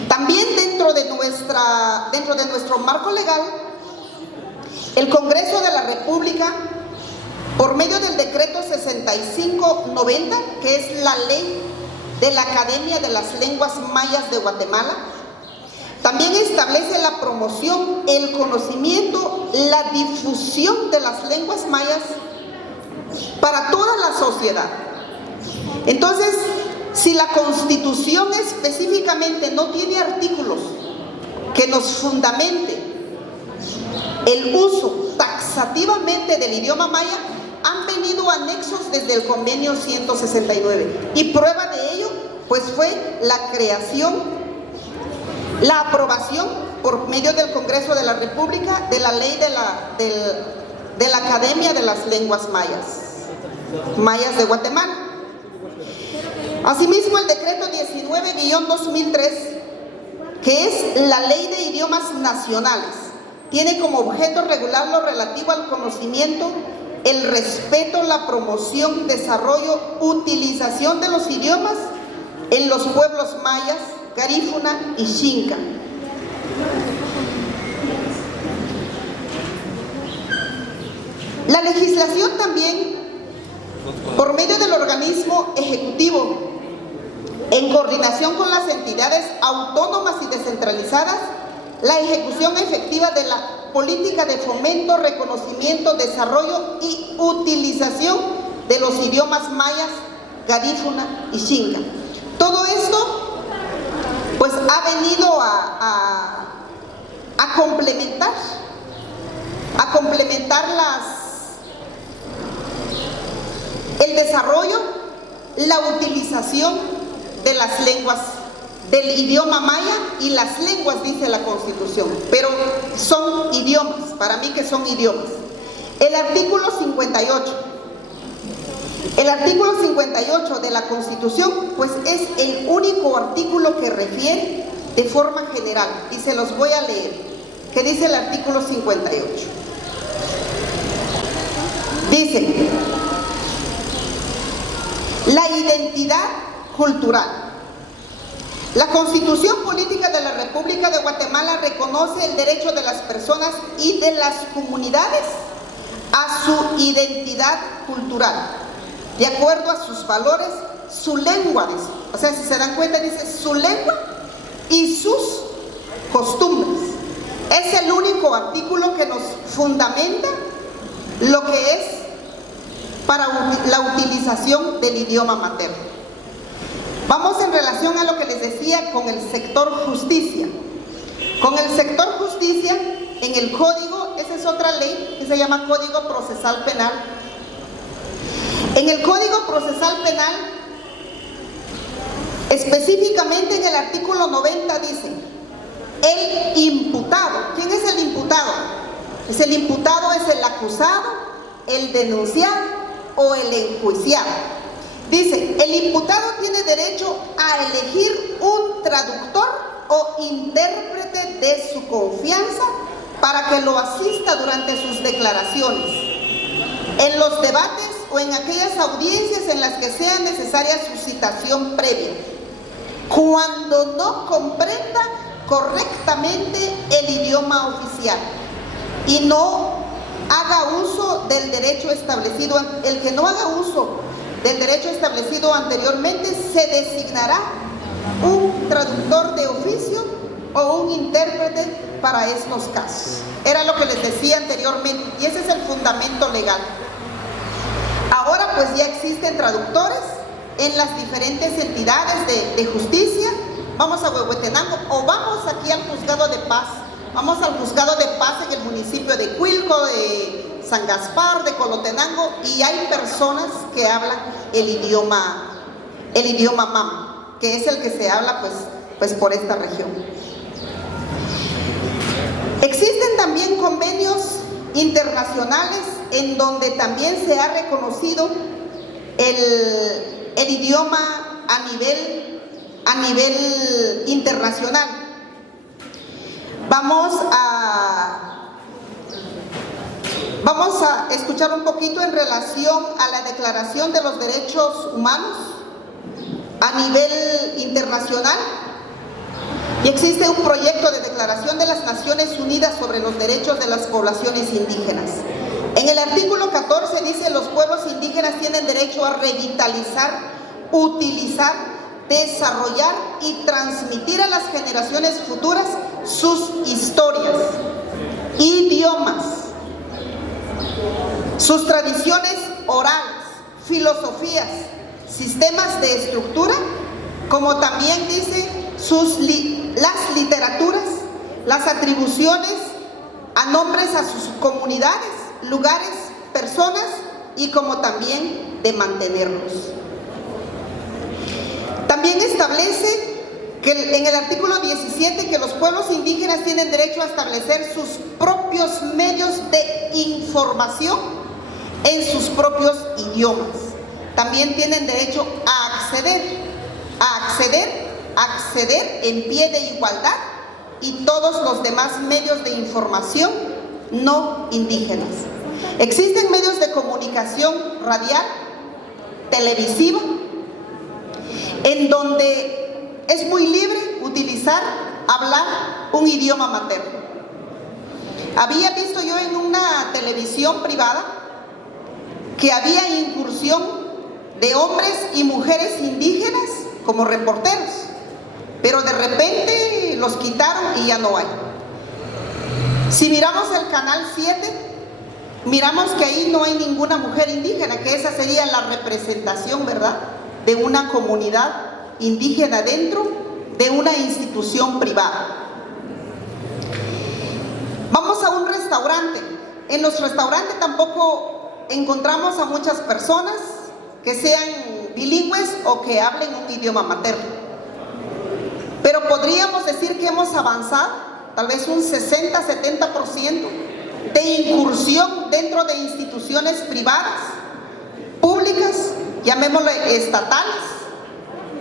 También dentro de nuestro marco legal, el Congreso de la República, por medio del decreto 6590, que es la ley de la Academia de las Lenguas Mayas de Guatemala, también establece la promoción, el conocimiento, la difusión de las lenguas mayas para toda la sociedad. Entonces, si la Constitución específicamente no tiene artículos que nos fundamente el uso taxativamente del idioma maya, han venido anexos desde el convenio 169. Y prueba de ello, pues fue la creación, la aprobación por medio del Congreso de la República de la ley de la Academia de las Lenguas Mayas de Guatemala. Asimismo, el decreto 19-2003, que es la ley de idiomas nacionales, tiene como objeto regular lo relativo al conocimiento, el respeto, la promoción, desarrollo, utilización de los idiomas en los pueblos mayas, garífuna y xinca. La legislación también, por medio del organismo ejecutivo, en coordinación con las entidades autónomas y descentralizadas, la ejecución efectiva de la política de fomento, reconocimiento, desarrollo y utilización de los idiomas mayas, garífuna y xinca. Todo esto pues ha venido a complementar el desarrollo, la utilización de las lenguas, del idioma maya y las lenguas, dice la Constitución, pero son idiomas, para mí que son idiomas. El artículo 58. El artículo 58 de la Constitución, pues es el único artículo que refiere de forma general, y se los voy a leer, que dice el artículo 58. Dice: la identidad cultural. La Constitución Política de la República de Guatemala reconoce el derecho de las personas y de las comunidades a su identidad cultural, de acuerdo a sus valores, su lengua, dice. O sea, si se dan cuenta, dice su lengua y sus costumbres. Es el único artículo que nos fundamenta lo que es para la utilización del idioma materno. Vamos en relación a lo que les decía con el sector justicia. Con el sector justicia, en el código, esa es otra ley que se llama Código Procesal Penal. En el Código Procesal Penal, específicamente en el artículo 90 dice: el imputado. ¿Quién es el imputado? Pues el imputado es el acusado, el denunciado o el enjuiciado. Dice: el imputado tiene derecho a elegir un traductor o intérprete de su confianza para que lo asista durante sus declaraciones, en los debates o en aquellas audiencias en las que sea necesaria su citación previa, cuando no comprenda correctamente el idioma oficial y no haga uso del derecho establecido. El que no haga uso del derecho establecido anteriormente, se designará un traductor de oficio o un intérprete para estos casos. Era lo que les decía anteriormente, y ese es el fundamento legal. Ahora pues ya existen traductores en las diferentes entidades de justicia. Vamos a Huehuetenango o vamos aquí al Juzgado de Paz. Vamos al Juzgado de Paz en el municipio de Cuilco, de San Gaspar, de Colotenango, y hay personas que hablan el idioma mam, que es el que se habla pues por esta región. Existen también convenios internacionales en donde también se ha reconocido el idioma a nivel internacional. Vamos a escuchar un poquito en relación a la Declaración de los Derechos Humanos a nivel internacional. Y existe un proyecto de Declaración de las Naciones Unidas sobre los derechos de las poblaciones indígenas. En el artículo 14 dice: los pueblos indígenas tienen derecho a revitalizar, utilizar, desarrollar y transmitir a las generaciones futuras sus historias, idiomas, sus tradiciones orales, filosofías, sistemas de estructura, como también dice las literaturas, las atribuciones a nombres a sus comunidades, lugares, personas, y como también de mantenerlos. También establece que en el artículo 17 que los pueblos indígenas tienen derecho a establecer sus propios medios de información en sus propios idiomas. También tienen derecho a acceder en pie de igualdad y todos los demás medios de información no indígenas. Existen medios de comunicación radial, televisiva, en donde es muy libre utilizar, hablar un idioma materno. Había visto yo en una televisión privada que había incursión de hombres y mujeres indígenas como reporteros, pero de repente los quitaron y ya no hay. Si miramos el canal 7, miramos que ahí no hay ninguna mujer indígena, que esa sería la representación, ¿verdad?, de una comunidad indígena dentro de una institución privada. Vamos a un restaurante. En los restaurantes tampoco encontramos a muchas personas que sean bilingües o que hablen un idioma materno. Pero podríamos decir que hemos avanzado, tal vez un 60-70% de incursión dentro de instituciones privadas, públicas, llamémosle estatales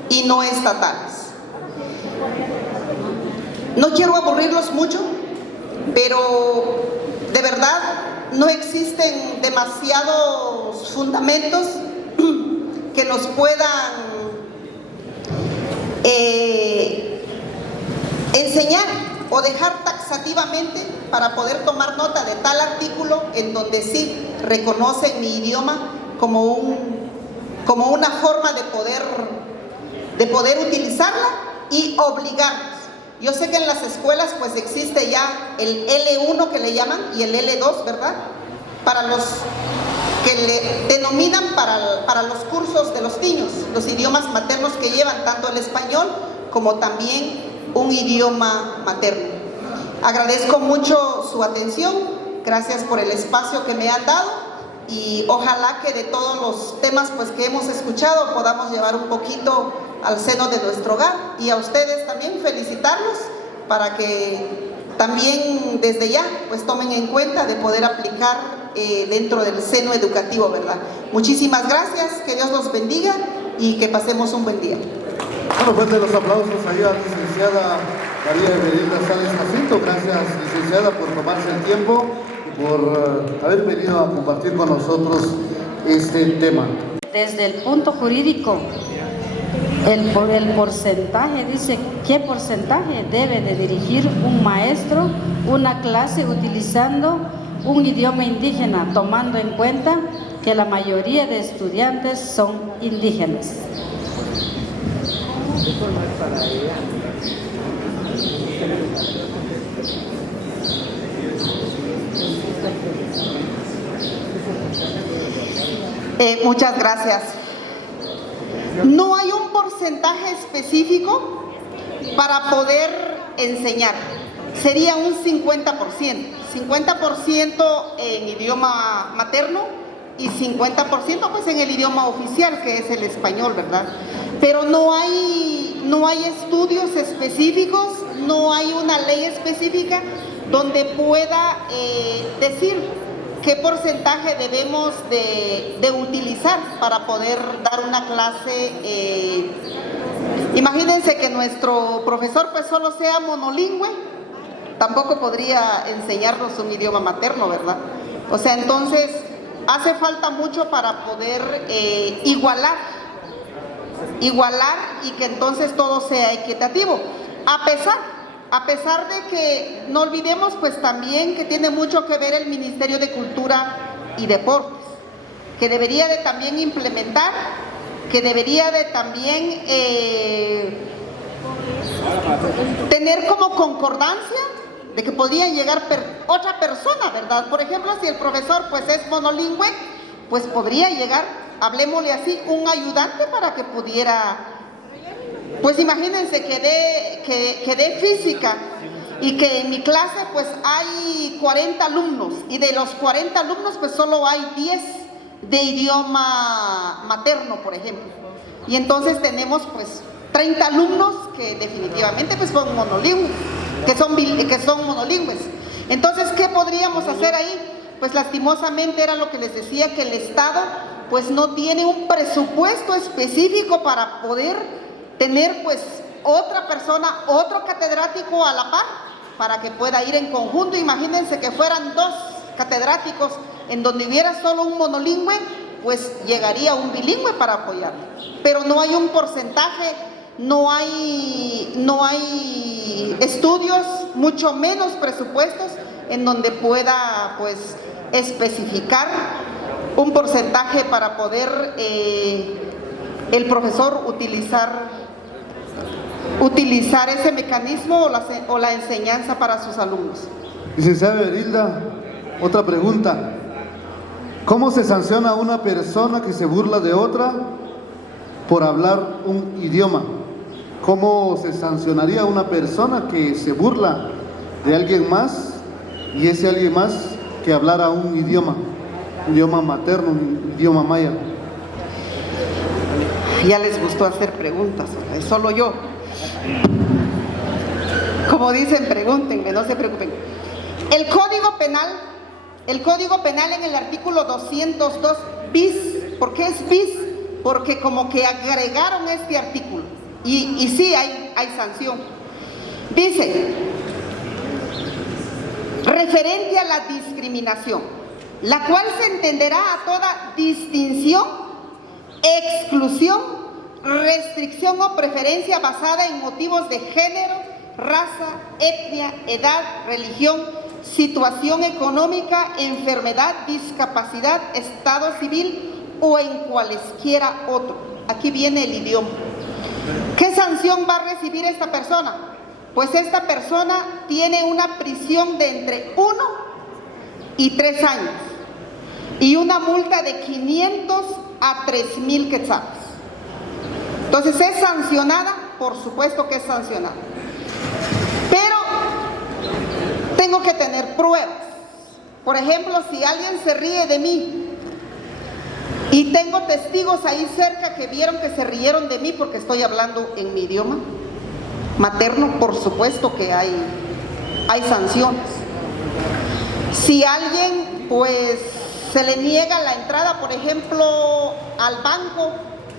y no estatales. No quiero aburrirlos mucho, pero de verdad no existen demasiados fundamentos que nos puedan enseñar o dejar taxativamente para poder tomar nota de tal artículo en donde sí reconocen mi idioma como una forma de poder utilizarla y obligarnos. Yo sé que en las escuelas pues existe ya el L1 que le llaman y el L2, ¿verdad?, para los que le denominan para los cursos de los niños, los idiomas maternos que llevan tanto el español como también un idioma materno. Agradezco mucho su atención, gracias por el espacio que me han dado y ojalá que de todos los temas pues que hemos escuchado podamos llevar un poquito al seno de nuestro hogar, y a ustedes también felicitarlos para que también desde ya pues tomen en cuenta de poder aplicar dentro del seno educativo, ¿verdad? Muchísimas gracias, que Dios los bendiga y que pasemos un buen día. Bueno, fuerte los aplausos ahí a la licenciada María Evelina Sáenz Jacinto. Gracias, licenciada, por tomarse el tiempo y por haber venido a compartir con nosotros este tema. Desde el punto jurídico, el porcentaje dice qué porcentaje debe de dirigir un maestro una clase utilizando un idioma indígena, tomando en cuenta que la mayoría de estudiantes son indígenas. Muchas gracias. No hay un porcentaje específico para poder enseñar. Sería un 50%. 50% en idioma materno y 50% pues en el idioma oficial, que es el español, ¿verdad? Pero no hay estudios específicos, no hay una ley específica donde pueda decir qué porcentaje debemos de utilizar para poder dar una clase. Imagínense que nuestro profesor pues solo sea monolingüe, tampoco podría enseñarnos un idioma materno, ¿verdad? O sea, entonces hace falta mucho para poder igualar y que entonces todo sea equitativo. A pesar de que no olvidemos pues también que tiene mucho que ver el Ministerio de Cultura y Deportes, que debería de también implementar, que debería de también tener como concordancia de que podría llegar otra persona, ¿verdad? Por ejemplo, si el profesor pues es monolingüe, pues podría llegar, hablemosle así, un ayudante para que pudiera, pues imagínense que dé física y que en mi clase pues hay 40 alumnos y de los 40 alumnos pues solo hay 10 de idioma materno, por ejemplo. Y entonces tenemos pues 30 alumnos que definitivamente pues son monolingües, que son monolingües. Entonces, ¿qué podríamos hacer ahí? Pues lastimosamente era lo que les decía, que el Estado pues no tiene un presupuesto específico para poder tener pues otra persona, otro catedrático a la par, para que pueda ir en conjunto. Imagínense que fueran 2 catedráticos en donde hubiera solo un monolingüe, pues llegaría un bilingüe para apoyarlo. Pero no hay un porcentaje, no hay estudios, mucho menos presupuestos en donde pueda pues especificar un porcentaje para poder el profesor utilizar ese mecanismo o la enseñanza para sus alumnos. Licenciada Berilda, otra pregunta. ¿Cómo se sanciona a una persona que se burla de otra por hablar un idioma? ¿Cómo se sancionaría a una persona que se burla de alguien más y ese alguien más que hablara un idioma materno, un idioma maya? Ya les gustó hacer preguntas, es solo yo. Como dicen, pregúntenme, no se preocupen. El Código Penal en el artículo 202 bis, ¿por qué es bis? Porque como que agregaron este artículo y sí hay sanción. Dice, referente a la discriminación, la cual se entenderá a toda distinción, exclusión, restricción o preferencia basada en motivos de género, raza, etnia, edad, religión, situación económica, enfermedad, discapacidad, estado civil o en cualesquiera otro. Aquí viene el idioma. ¿Qué sanción va a recibir esta persona? Pues esta persona tiene una prisión de entre 1 y 3 años y una multa de 500 a 3,000 quetzales. Entonces, ¿es sancionada? Por supuesto que es sancionada. Pero tengo que tener pruebas. Por ejemplo, si alguien se ríe de mí y tengo testigos ahí cerca que vieron que se rieron de mí porque estoy hablando en mi idioma materno, por supuesto que hay sanciones. Si alguien pues se le niega la entrada, por ejemplo, al banco,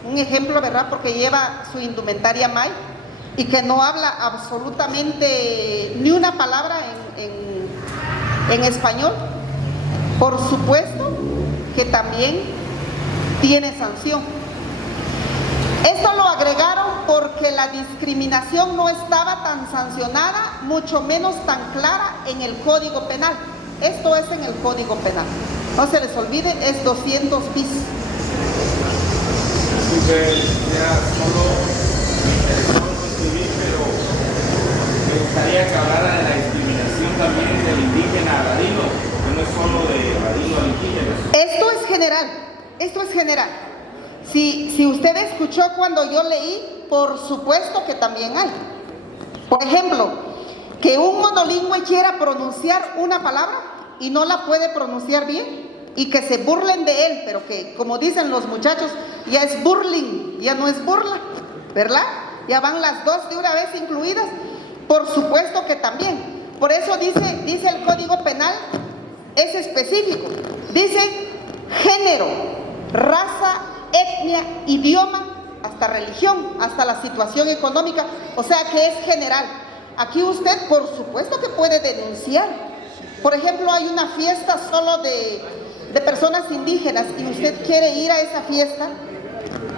un ejemplo, ¿verdad? Porque lleva su indumentaria maya y que no habla absolutamente ni una palabra en español, por supuesto que también tiene sanción. Esto lo agregaron porque la discriminación no estaba tan sancionada, mucho menos tan clara en el Código Penal. Esto es en el Código Penal. No se les olvide, es 200 bis. Pero me gustaría que hablara de la discriminación también del indígena a ladino, que no es solo de ladino a indígena. Esto es general, esto es general. Si usted escuchó cuando yo leí, por supuesto que también hay. Por ejemplo, que un monolingüe quiera pronunciar una palabra y no la puede pronunciar bien, y que se burlen de él, pero que, como dicen los muchachos, ya es burling, ya no es burla, ¿verdad? Ya van las dos de una vez incluidas. Por supuesto que también. Por eso dice el Código Penal, es específico. Dice género, raza, etnia, idioma, hasta religión, hasta la situación económica. O sea que es general. Aquí usted, por supuesto que puede denunciar. Por ejemplo, hay una fiesta solo de personas indígenas y usted quiere ir a esa fiesta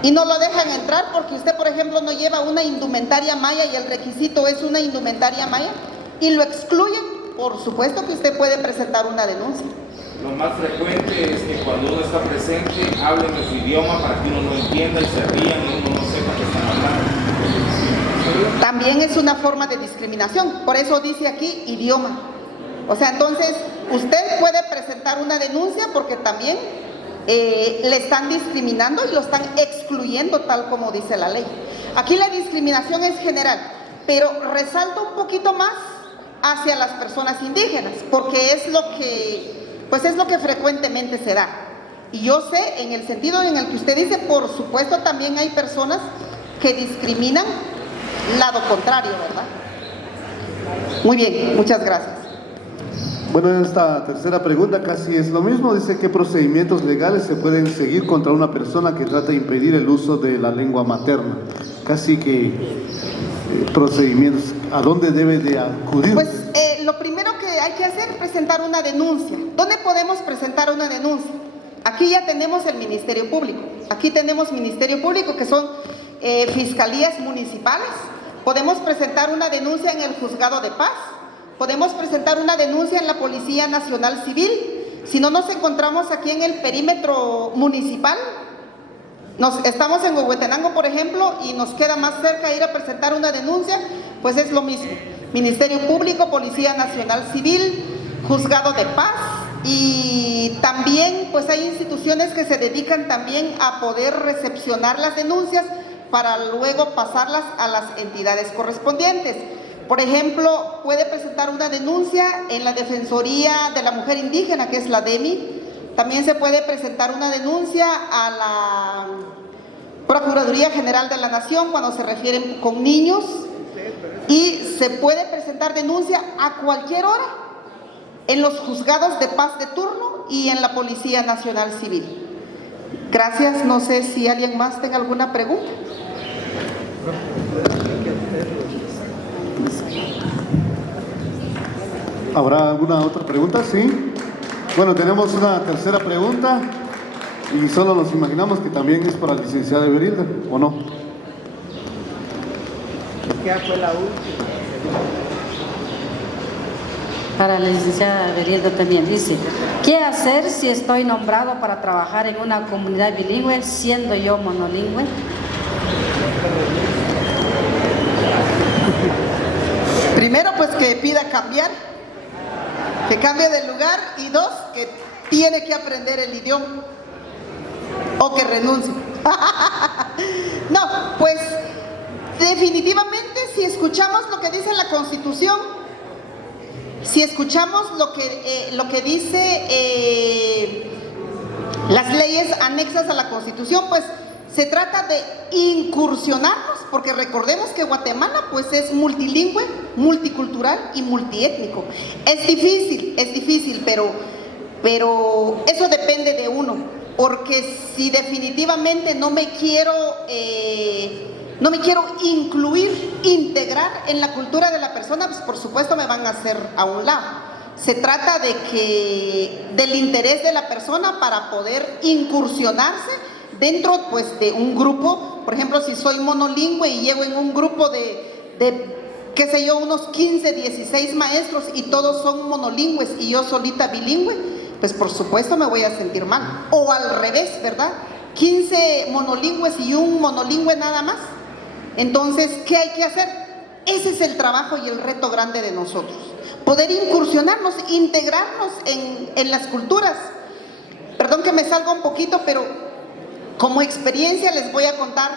y no lo dejan entrar porque usted, por ejemplo, no lleva una indumentaria maya y el requisito es una indumentaria maya y lo excluyen. Por supuesto que usted puede presentar una denuncia. Lo más frecuente es que cuando uno está presente hablen de su idioma para que uno no entienda y se rían y uno no sepa qué están hablando. También es una forma de discriminación, por eso dice aquí idioma. O sea, entonces usted puede presentar una denuncia porque también le están discriminando y lo están excluyendo tal como dice la ley. Aquí la discriminación es general, pero resalta un poquito más hacia las personas indígenas, porque es lo que frecuentemente se da. Y yo sé, en el sentido en el que usted dice, por supuesto también hay personas que discriminan lado contrario, ¿verdad? Muy bien, muchas gracias. Bueno, esta tercera pregunta casi es lo mismo. Dice, ¿qué procedimientos legales se pueden seguir contra una persona que trata de impedir el uso de la lengua materna? Casi que procedimientos, ¿a dónde debe de acudir? Pues lo primero que hay que hacer es presentar una denuncia. ¿Dónde podemos presentar una denuncia? Aquí ya tenemos el Ministerio Público. Aquí tenemos Ministerio Público, que son fiscalías municipales. Podemos presentar una denuncia en el Juzgado de Paz. Podemos presentar una denuncia en la Policía Nacional Civil. Si no nos encontramos aquí en el perímetro municipal, estamos en Huehuetenango, por ejemplo, y nos queda más cerca ir a presentar una denuncia, pues es lo mismo. Ministerio Público, Policía Nacional Civil, Juzgado de Paz, y también pues hay instituciones que se dedican también a poder recepcionar las denuncias para luego pasarlas a las entidades correspondientes. Por ejemplo, puede presentar una denuncia en la Defensoría de la Mujer Indígena, que es la DEMI. También se puede presentar una denuncia a la Procuraduría General de la Nación cuando se refieren con niños. Y se puede presentar denuncia a cualquier hora en los juzgados de paz de turno y en la Policía Nacional Civil. Gracias. No sé si alguien más tenga alguna pregunta. ¿Habrá alguna otra pregunta? Sí. Bueno, tenemos una tercera pregunta y solo nos imaginamos que también es para la licenciada Everilda, ¿o no? ¿Qué fue la última? Para la licenciada Everilda también dice, ¿qué hacer si estoy nombrado para trabajar en una comunidad bilingüe siendo yo monolingüe? Primero, pues que pida cambiar, que cambie de lugar, y dos, que tiene que aprender el idioma o que renuncie. No, pues definitivamente si escuchamos lo que dice la Constitución, si escuchamos lo que dice las leyes anexas a la Constitución, pues se trata de incursionarnos, porque recordemos que Guatemala pues es multilingüe, multicultural y multiétnico. Es difícil, pero eso depende de uno, porque si definitivamente no me quiero integrar en la cultura de la persona, pues por supuesto me van a hacer a un lado. Se trata del interés de la persona para poder incursionarse dentro pues de un grupo. Por ejemplo, si soy monolingüe y llego en un grupo de qué sé yo, unos 15, 16 maestros y todos son monolingües y yo solita bilingüe, pues por supuesto me voy a sentir mal. O al revés, ¿verdad? 15 monolingües y un monolingüe nada más. Entonces, ¿qué hay que hacer? Ese es el trabajo y el reto grande de nosotros. Poder incursionarnos, integrarnos en las culturas. Perdón que me salga un poquito, pero como experiencia les voy a contar.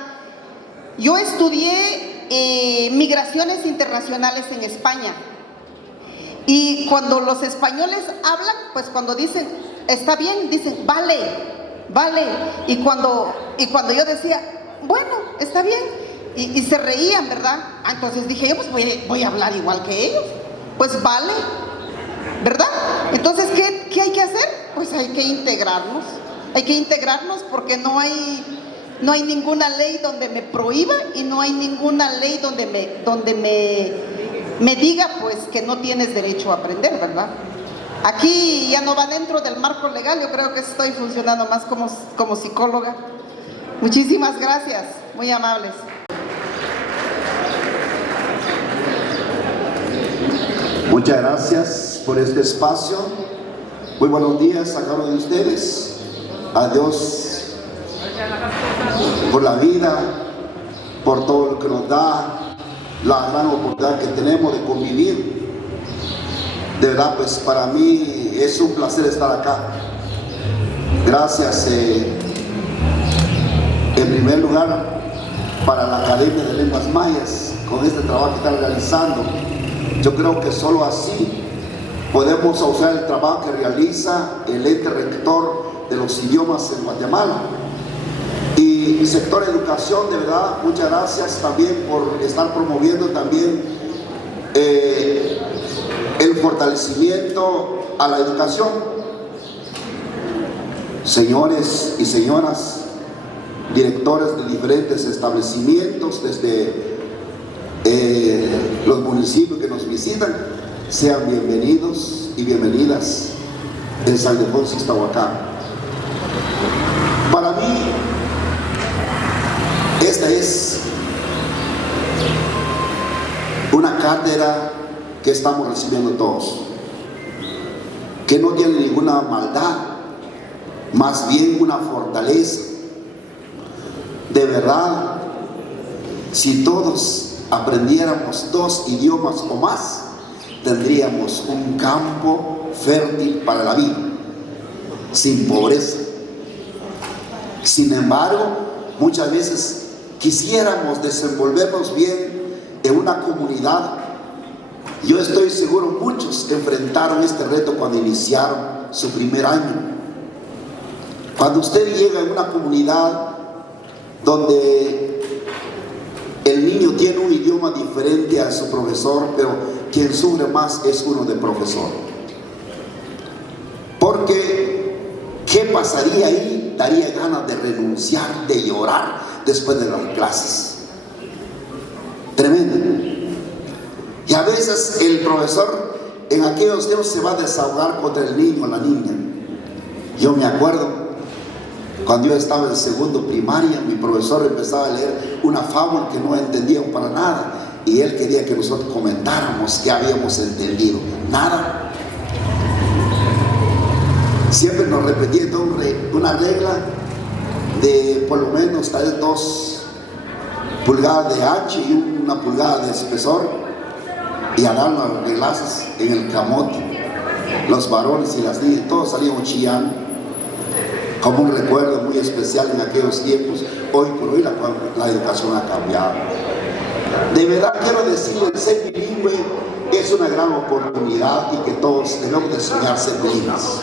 Yo estudié migraciones internacionales en España. Y cuando los españoles hablan, pues cuando dicen, está bien, dicen, vale, vale. Y cuando yo decía, bueno, está bien, y se reían, ¿verdad? Entonces dije, yo pues voy a hablar igual que ellos, pues vale, ¿verdad? Entonces, ¿qué hay que hacer? Pues hay que integrarnos porque no hay ninguna ley donde me prohíba y no hay ninguna ley donde me diga pues que no tienes derecho a aprender, ¿verdad? Aquí ya no va dentro del marco legal, yo creo que estoy funcionando más como psicóloga. Muchísimas gracias, muy amables. Muchas gracias por este espacio. Muy buenos días a cada uno de ustedes. A Dios por la vida, por todo lo que nos da, la gran oportunidad que tenemos de convivir. De verdad, pues para mí es un placer estar acá. Gracias en primer lugar para la Academia de Lenguas Mayas con este trabajo que están realizando. Yo creo que solo así podemos usar el trabajo que realiza el ente rector de los idiomas en Guatemala. Y sector educación, de verdad, muchas gracias también por estar promoviendo también el fortalecimiento a la educación. Señores y señoras, directores de diferentes establecimientos desde los municipios que nos visitan, sean bienvenidos y bienvenidas en San Ildefonso, Iztahuacán. Para mí, esta es una cátedra que estamos recibiendo todos, que no tiene ninguna maldad, más bien una fortaleza. De verdad, si todos aprendiéramos 2 idiomas o más, tendríamos un campo fértil para la vida, sin pobreza. Sin embargo, muchas veces quisiéramos desenvolvernos bien en una comunidad. Yo estoy seguro muchos enfrentaron este reto cuando iniciaron su primer año. Cuando usted llega en una comunidad donde el niño tiene un idioma diferente a su profesor, pero quien sufre más es uno de profesor. Porque, ¿qué pasaría ahí? Daría ganas de renunciar, de llorar después de las clases. Tremendo. Y a veces el profesor en aquellos tiempos se va a desahogar contra el niño o la niña. Yo me acuerdo cuando yo estaba en segundo primaria, mi profesor empezaba a leer una fábula que no entendíamos para nada y él quería que nosotros comentáramos que habíamos entendido. Nada. Siempre nos repetía una regla de por lo menos tal vez 2 pulgadas de ancho y 1 pulgada de espesor, y a dar las reglazas en el camote. Los varones y las niñas, todos salían chillando, como un recuerdo muy especial en aquellos tiempos. Hoy por hoy la educación ha cambiado. De verdad quiero decirles, el ser bilingüe es una gran oportunidad y que todos debemos de soñar ser bilingües.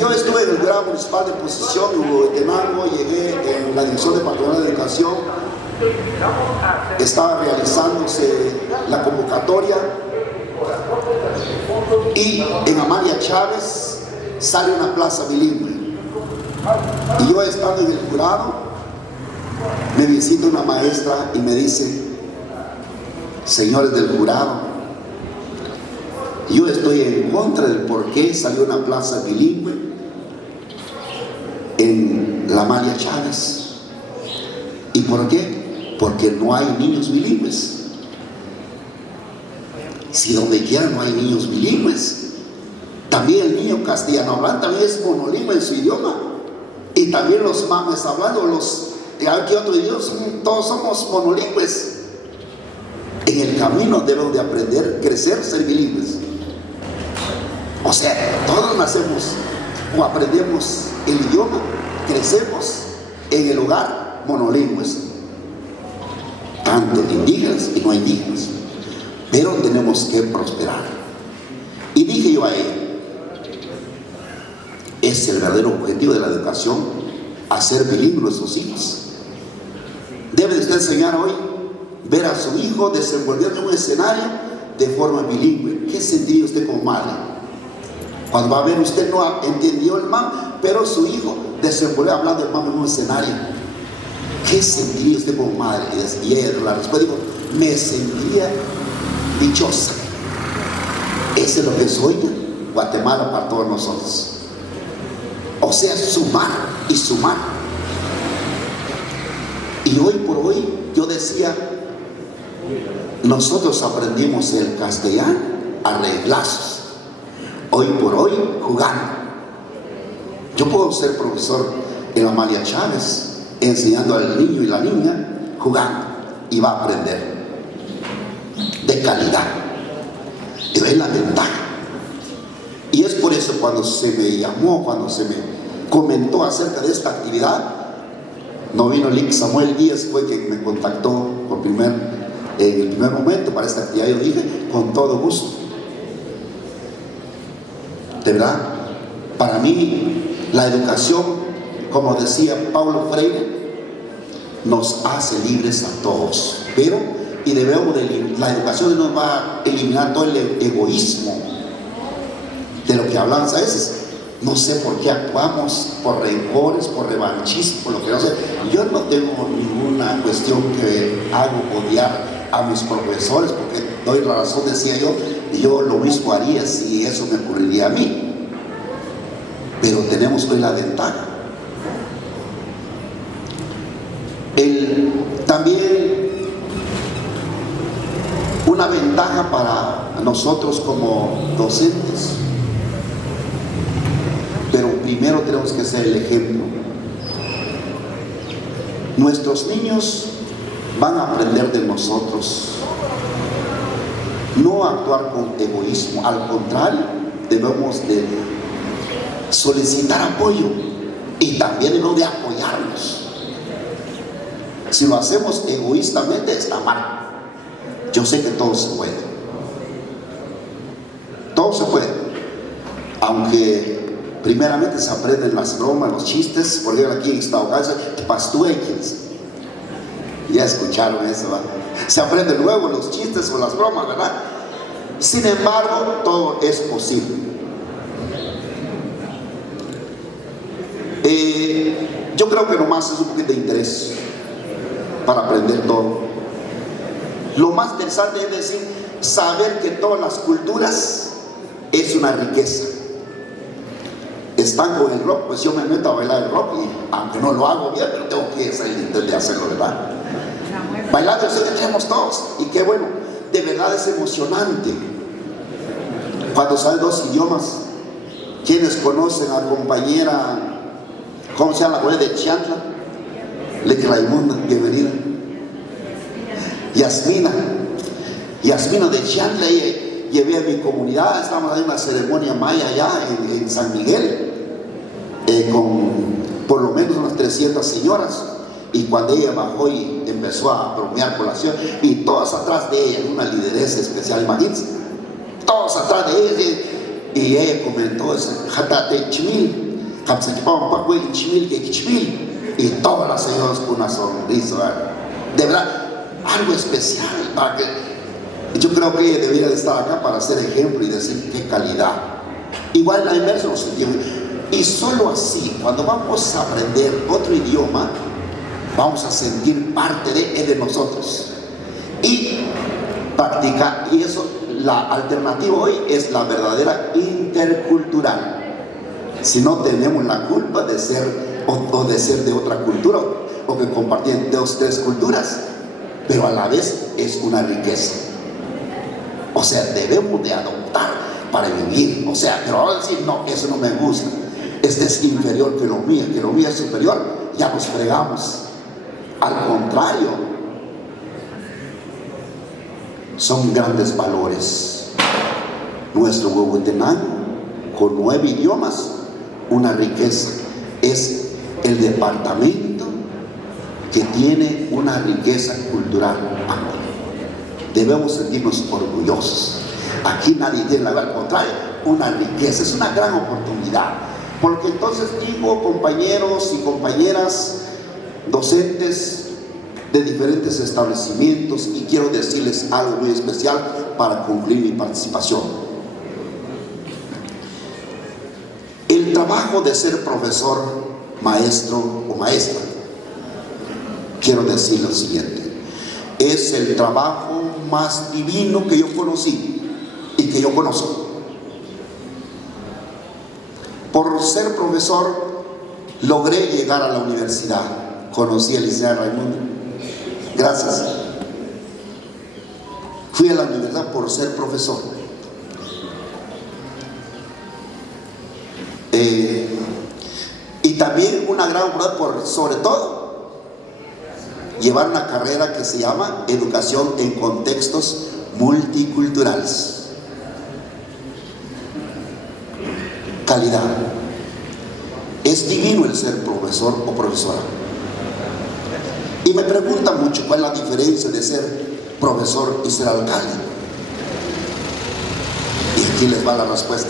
Yo estuve en el grado municipal de Posición en Huehuetenango, llegué en la Dirección Departamental de Educación, estaba realizándose la convocatoria y en Amalia Chávez sale una plaza bilingüe. Y yo estando en el jurado, me visita una maestra y me dice: señores del jurado, yo estoy en contra del por qué salió una plaza bilingüe en la Amalia Chávez. ¿Y por qué? Porque no hay niños bilingües. Si donde quiera no hay niños bilingües. También el niño castellano hablante también es monolingüe en su idioma. Y también los mames hablando, ¿qué otro idioma? Todos somos monolingües. En el camino debemos de aprender, crecer, ser bilingües. O sea, todos nacemos o aprendemos el idioma, crecemos en el hogar monolingües, tanto indígenas y no indígenas, pero tenemos que prosperar. Y dije yo a ella, es el verdadero objetivo de la educación, hacer bilingües nuestros hijos. Debe de usted enseñar hoy, ver a su hijo desenvolverse en un escenario de forma bilingüe. ¿Qué sentiría usted como madre? Cuando va a ver, usted no entendió el mam, pero su hijo desenvolvió hablando el mam en un escenario. ¿Qué sentiría usted como madre? Y ella la respuesta dijo, me sentiría dichosa. Eso es lo que sueña Guatemala para todos nosotros. O sea, sumar y sumar. Y hoy por hoy yo decía, nosotros aprendimos el castellano a reglazos. Hoy por hoy jugando. Yo puedo ser profesor en Amalia Chávez, enseñando al niño y la niña jugando, y va a aprender de calidad. Y es la ventaja. Y es por eso cuando se me llamó, cuando se me comentó acerca de esta actividad, no vino el Lic Samuel Díaz, fue quien me contactó en el primer momento para esta actividad. Yo dije, con todo gusto. De verdad, para mí la educación, como decía Paulo Freire, nos hace libres a todos, pero la educación nos va a eliminar todo el egoísmo de lo que hablamos a veces. No sé por qué actuamos, por rencores, por revanchismo, por lo que no sé. Yo no tengo ninguna cuestión que hago odiar a mis profesores, porque doy la razón, decía yo lo mismo haría si eso me ocurriría a mí. Pero tenemos hoy la ventaja. También una ventaja para nosotros como docentes, pero primero tenemos que ser el ejemplo. Nuestros niños van a aprender de nosotros, no actuar con egoísmo, al contrario, debemos de solicitar apoyo y también debemos de apoyarnos. Si lo hacemos egoístamente está mal. Yo sé que todo se puede, todo se puede, aunque primeramente se aprenden las bromas, los chistes. Por ejemplo, aquí en Iztacalco, pastueques, ya escucharon eso, ¿verdad? Se aprenden luego los chistes o las bromas, ¿verdad? Sin embargo, todo es posible. Yo creo que nomás es un poquito de interés para aprender todo. Lo más interesante es decir, saber que todas las culturas es una riqueza. Están con el rock, pues yo me meto a bailar el rock, y aunque no lo hago bien, pero tengo que salir de hacerlo, ¿verdad? Bailando, eso que tenemos todos, y qué bueno, de verdad es emocionante cuando saben dos idiomas. Quienes conocen a la compañera, ¿cómo se llama la mujer de Chiantla? Leti Raimunda, bienvenida. Yasmina de Chiantla, llevé a mi comunidad, estábamos en una ceremonia maya allá en San Miguel, con por lo menos unas 300 señoras, y cuando ella bajó y empezó a bromear con la ciudad, y todas atrás de ella, una lideresa especial, imagínense, todos atrás de ella, y ella comentó, y todas las señoras con una sonrisa, de verdad, algo especial, para que yo creo que ella debería de estar acá para ser ejemplo y decir qué calidad. Igual la inversa nos sentimos. Y solo así, cuando vamos a aprender otro idioma, vamos a sentir parte de nosotros y practicar. Y eso, la alternativa hoy es la verdadera intercultural. Si no tenemos la culpa de ser o de ser de otra cultura, o que compartir dos, tres culturas, pero a la vez es una riqueza. O O sea, debemos de adoptar para vivir. O sea, pero ahora decir, no, eso no me gusta. Este es inferior que lo mío es superior, ya nos fregamos. Al contrario, son grandes valores. Nuestro Huehuetenango, con 9 idiomas, una riqueza. Es el departamento que tiene una riqueza cultural amplia. Debemos sentirnos orgullosos. Aquí nadie tiene la verdad, al contrario, una riqueza, es una gran oportunidad. Porque entonces digo, compañeros y compañeras docentes de diferentes establecimientos, y quiero decirles algo muy especial para concluir mi participación. El trabajo de ser profesor, maestro o maestra, quiero decir lo siguiente: es el trabajo más divino que yo conocí y que yo conozco. Por ser profesor logré llegar a la universidad. Conocí al licenciado Raimundo. Gracias. Fui a la universidad por ser profesor. Y también una gran oportunidad por, sobre todo, llevar una carrera que se llama Educación en Contextos Multiculturales. Calidad. Es divino el ser profesor o profesora. Y me preguntan mucho cuál es la diferencia de ser profesor y ser alcalde. Y aquí les va la respuesta.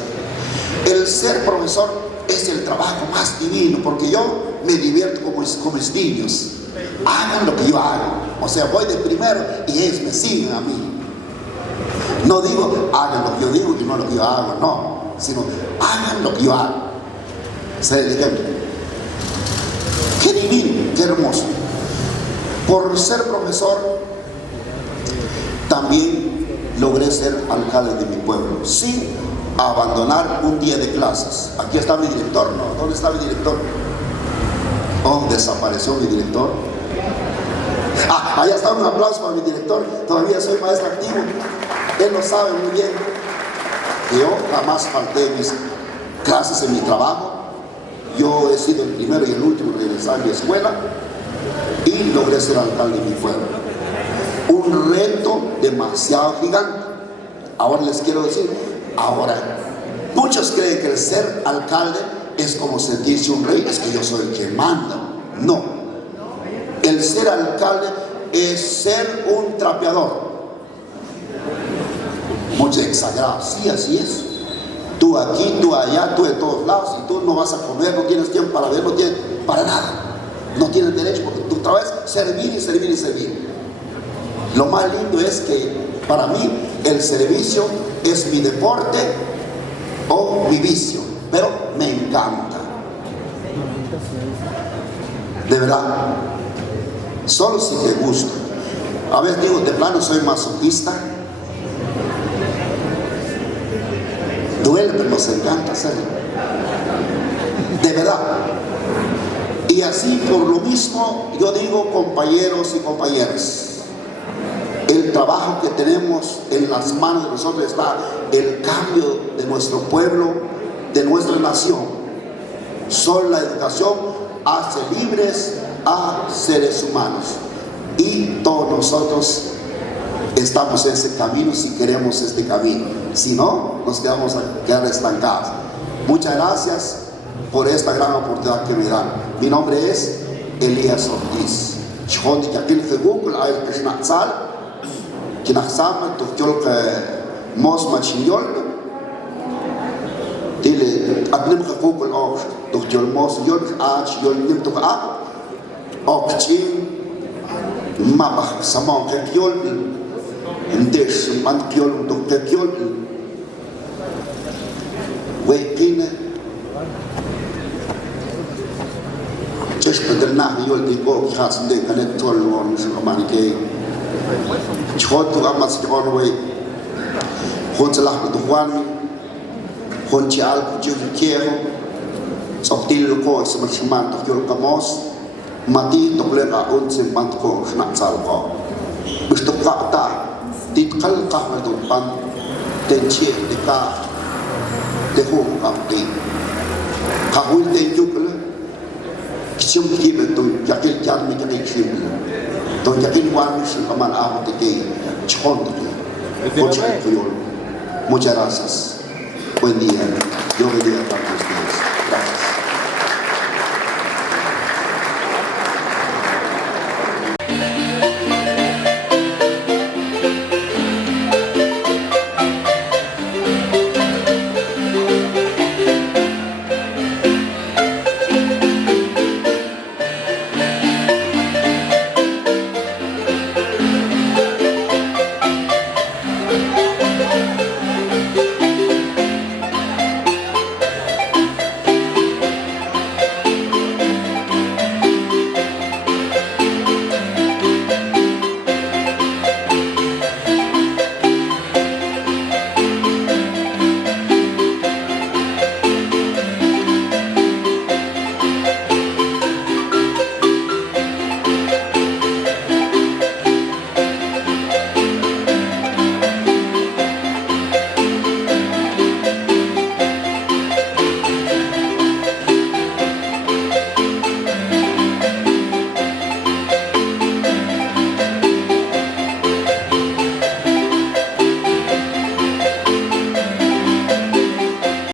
El ser profesor es el trabajo más divino, porque yo me divierto como mis niños. Hagan lo que yo hago. O sea, voy de primero y ellos me siguen a mí. No digo hagan lo que yo digo y no lo que yo hago, no, sino hagan lo que yo hago. ¿Se le ejemplo? Qué divino, qué hermoso. Por ser profesor también logré ser alcalde de mi pueblo, sin abandonar un día de clases. Aquí está mi director, ¿no? ¿Dónde está mi director? Oh, desapareció mi director. Allá está, un aplauso para mi director. Todavía soy maestro activo. Él lo sabe muy bien. Yo jamás falté mis clases en mi trabajo. Yo he sido el primero y el último en regresar a mi escuela y logré ser alcalde de mi pueblo. Un reto demasiado gigante. Ahora les quiero decir, muchos creen que el ser alcalde es como sentirse un rey, es que yo soy el que manda. No. El ser alcalde es ser un trapeador. Muchos exagerados. Sí, así es. Tú aquí, tú allá, tú de todos lados, y tú no vas a comer, no tienes tiempo para ver, no tienes para nada. No tienes derecho, porque tu trabajo es servir y servir y servir. Lo más lindo es que para mí el servicio es mi deporte o mi vicio, pero me encanta. De verdad, solo si te gusta. A veces digo, de plano soy masoquista. Duele, pero nos encanta hacerlo. De verdad. Y así, por lo mismo, yo digo, compañeros y compañeras, el trabajo que tenemos en las manos de nosotros está el cambio de nuestro pueblo, de nuestra nación. Solo la educación hace libres a seres humanos. Y todos nosotros estamos en ese camino si queremos este camino. Si no, nos quedamos a quedar estancados. Muchas gracias por esta gran oportunidad que me dan. Mi nombre es Elías Ortiz. Dile, adnim khakukul osh, doktor mos yol ach yol nim tuk a, okchin, mabah samong kekyol, ndesh man kyol tuk kekyol, wekine, chesh pedernah yol diko khas de kanet tol won shamanike, chhot tu amas kon we, khot salah duwan. Conchial Kuchukieho, Soptil Ko, Smachiman, Tokyo Kamos, Mati, Toklera, Unsen Mantko, Schnatzalko. Bistokata, Titkal Kahmadumpan, tenche de ka de hong kampi kahui ten yukla kichum kibe to yakil kyan mi kani kibe to yakil wan si kaman aho te ke chon te muchas gracias. Buen día. Yo bendiga.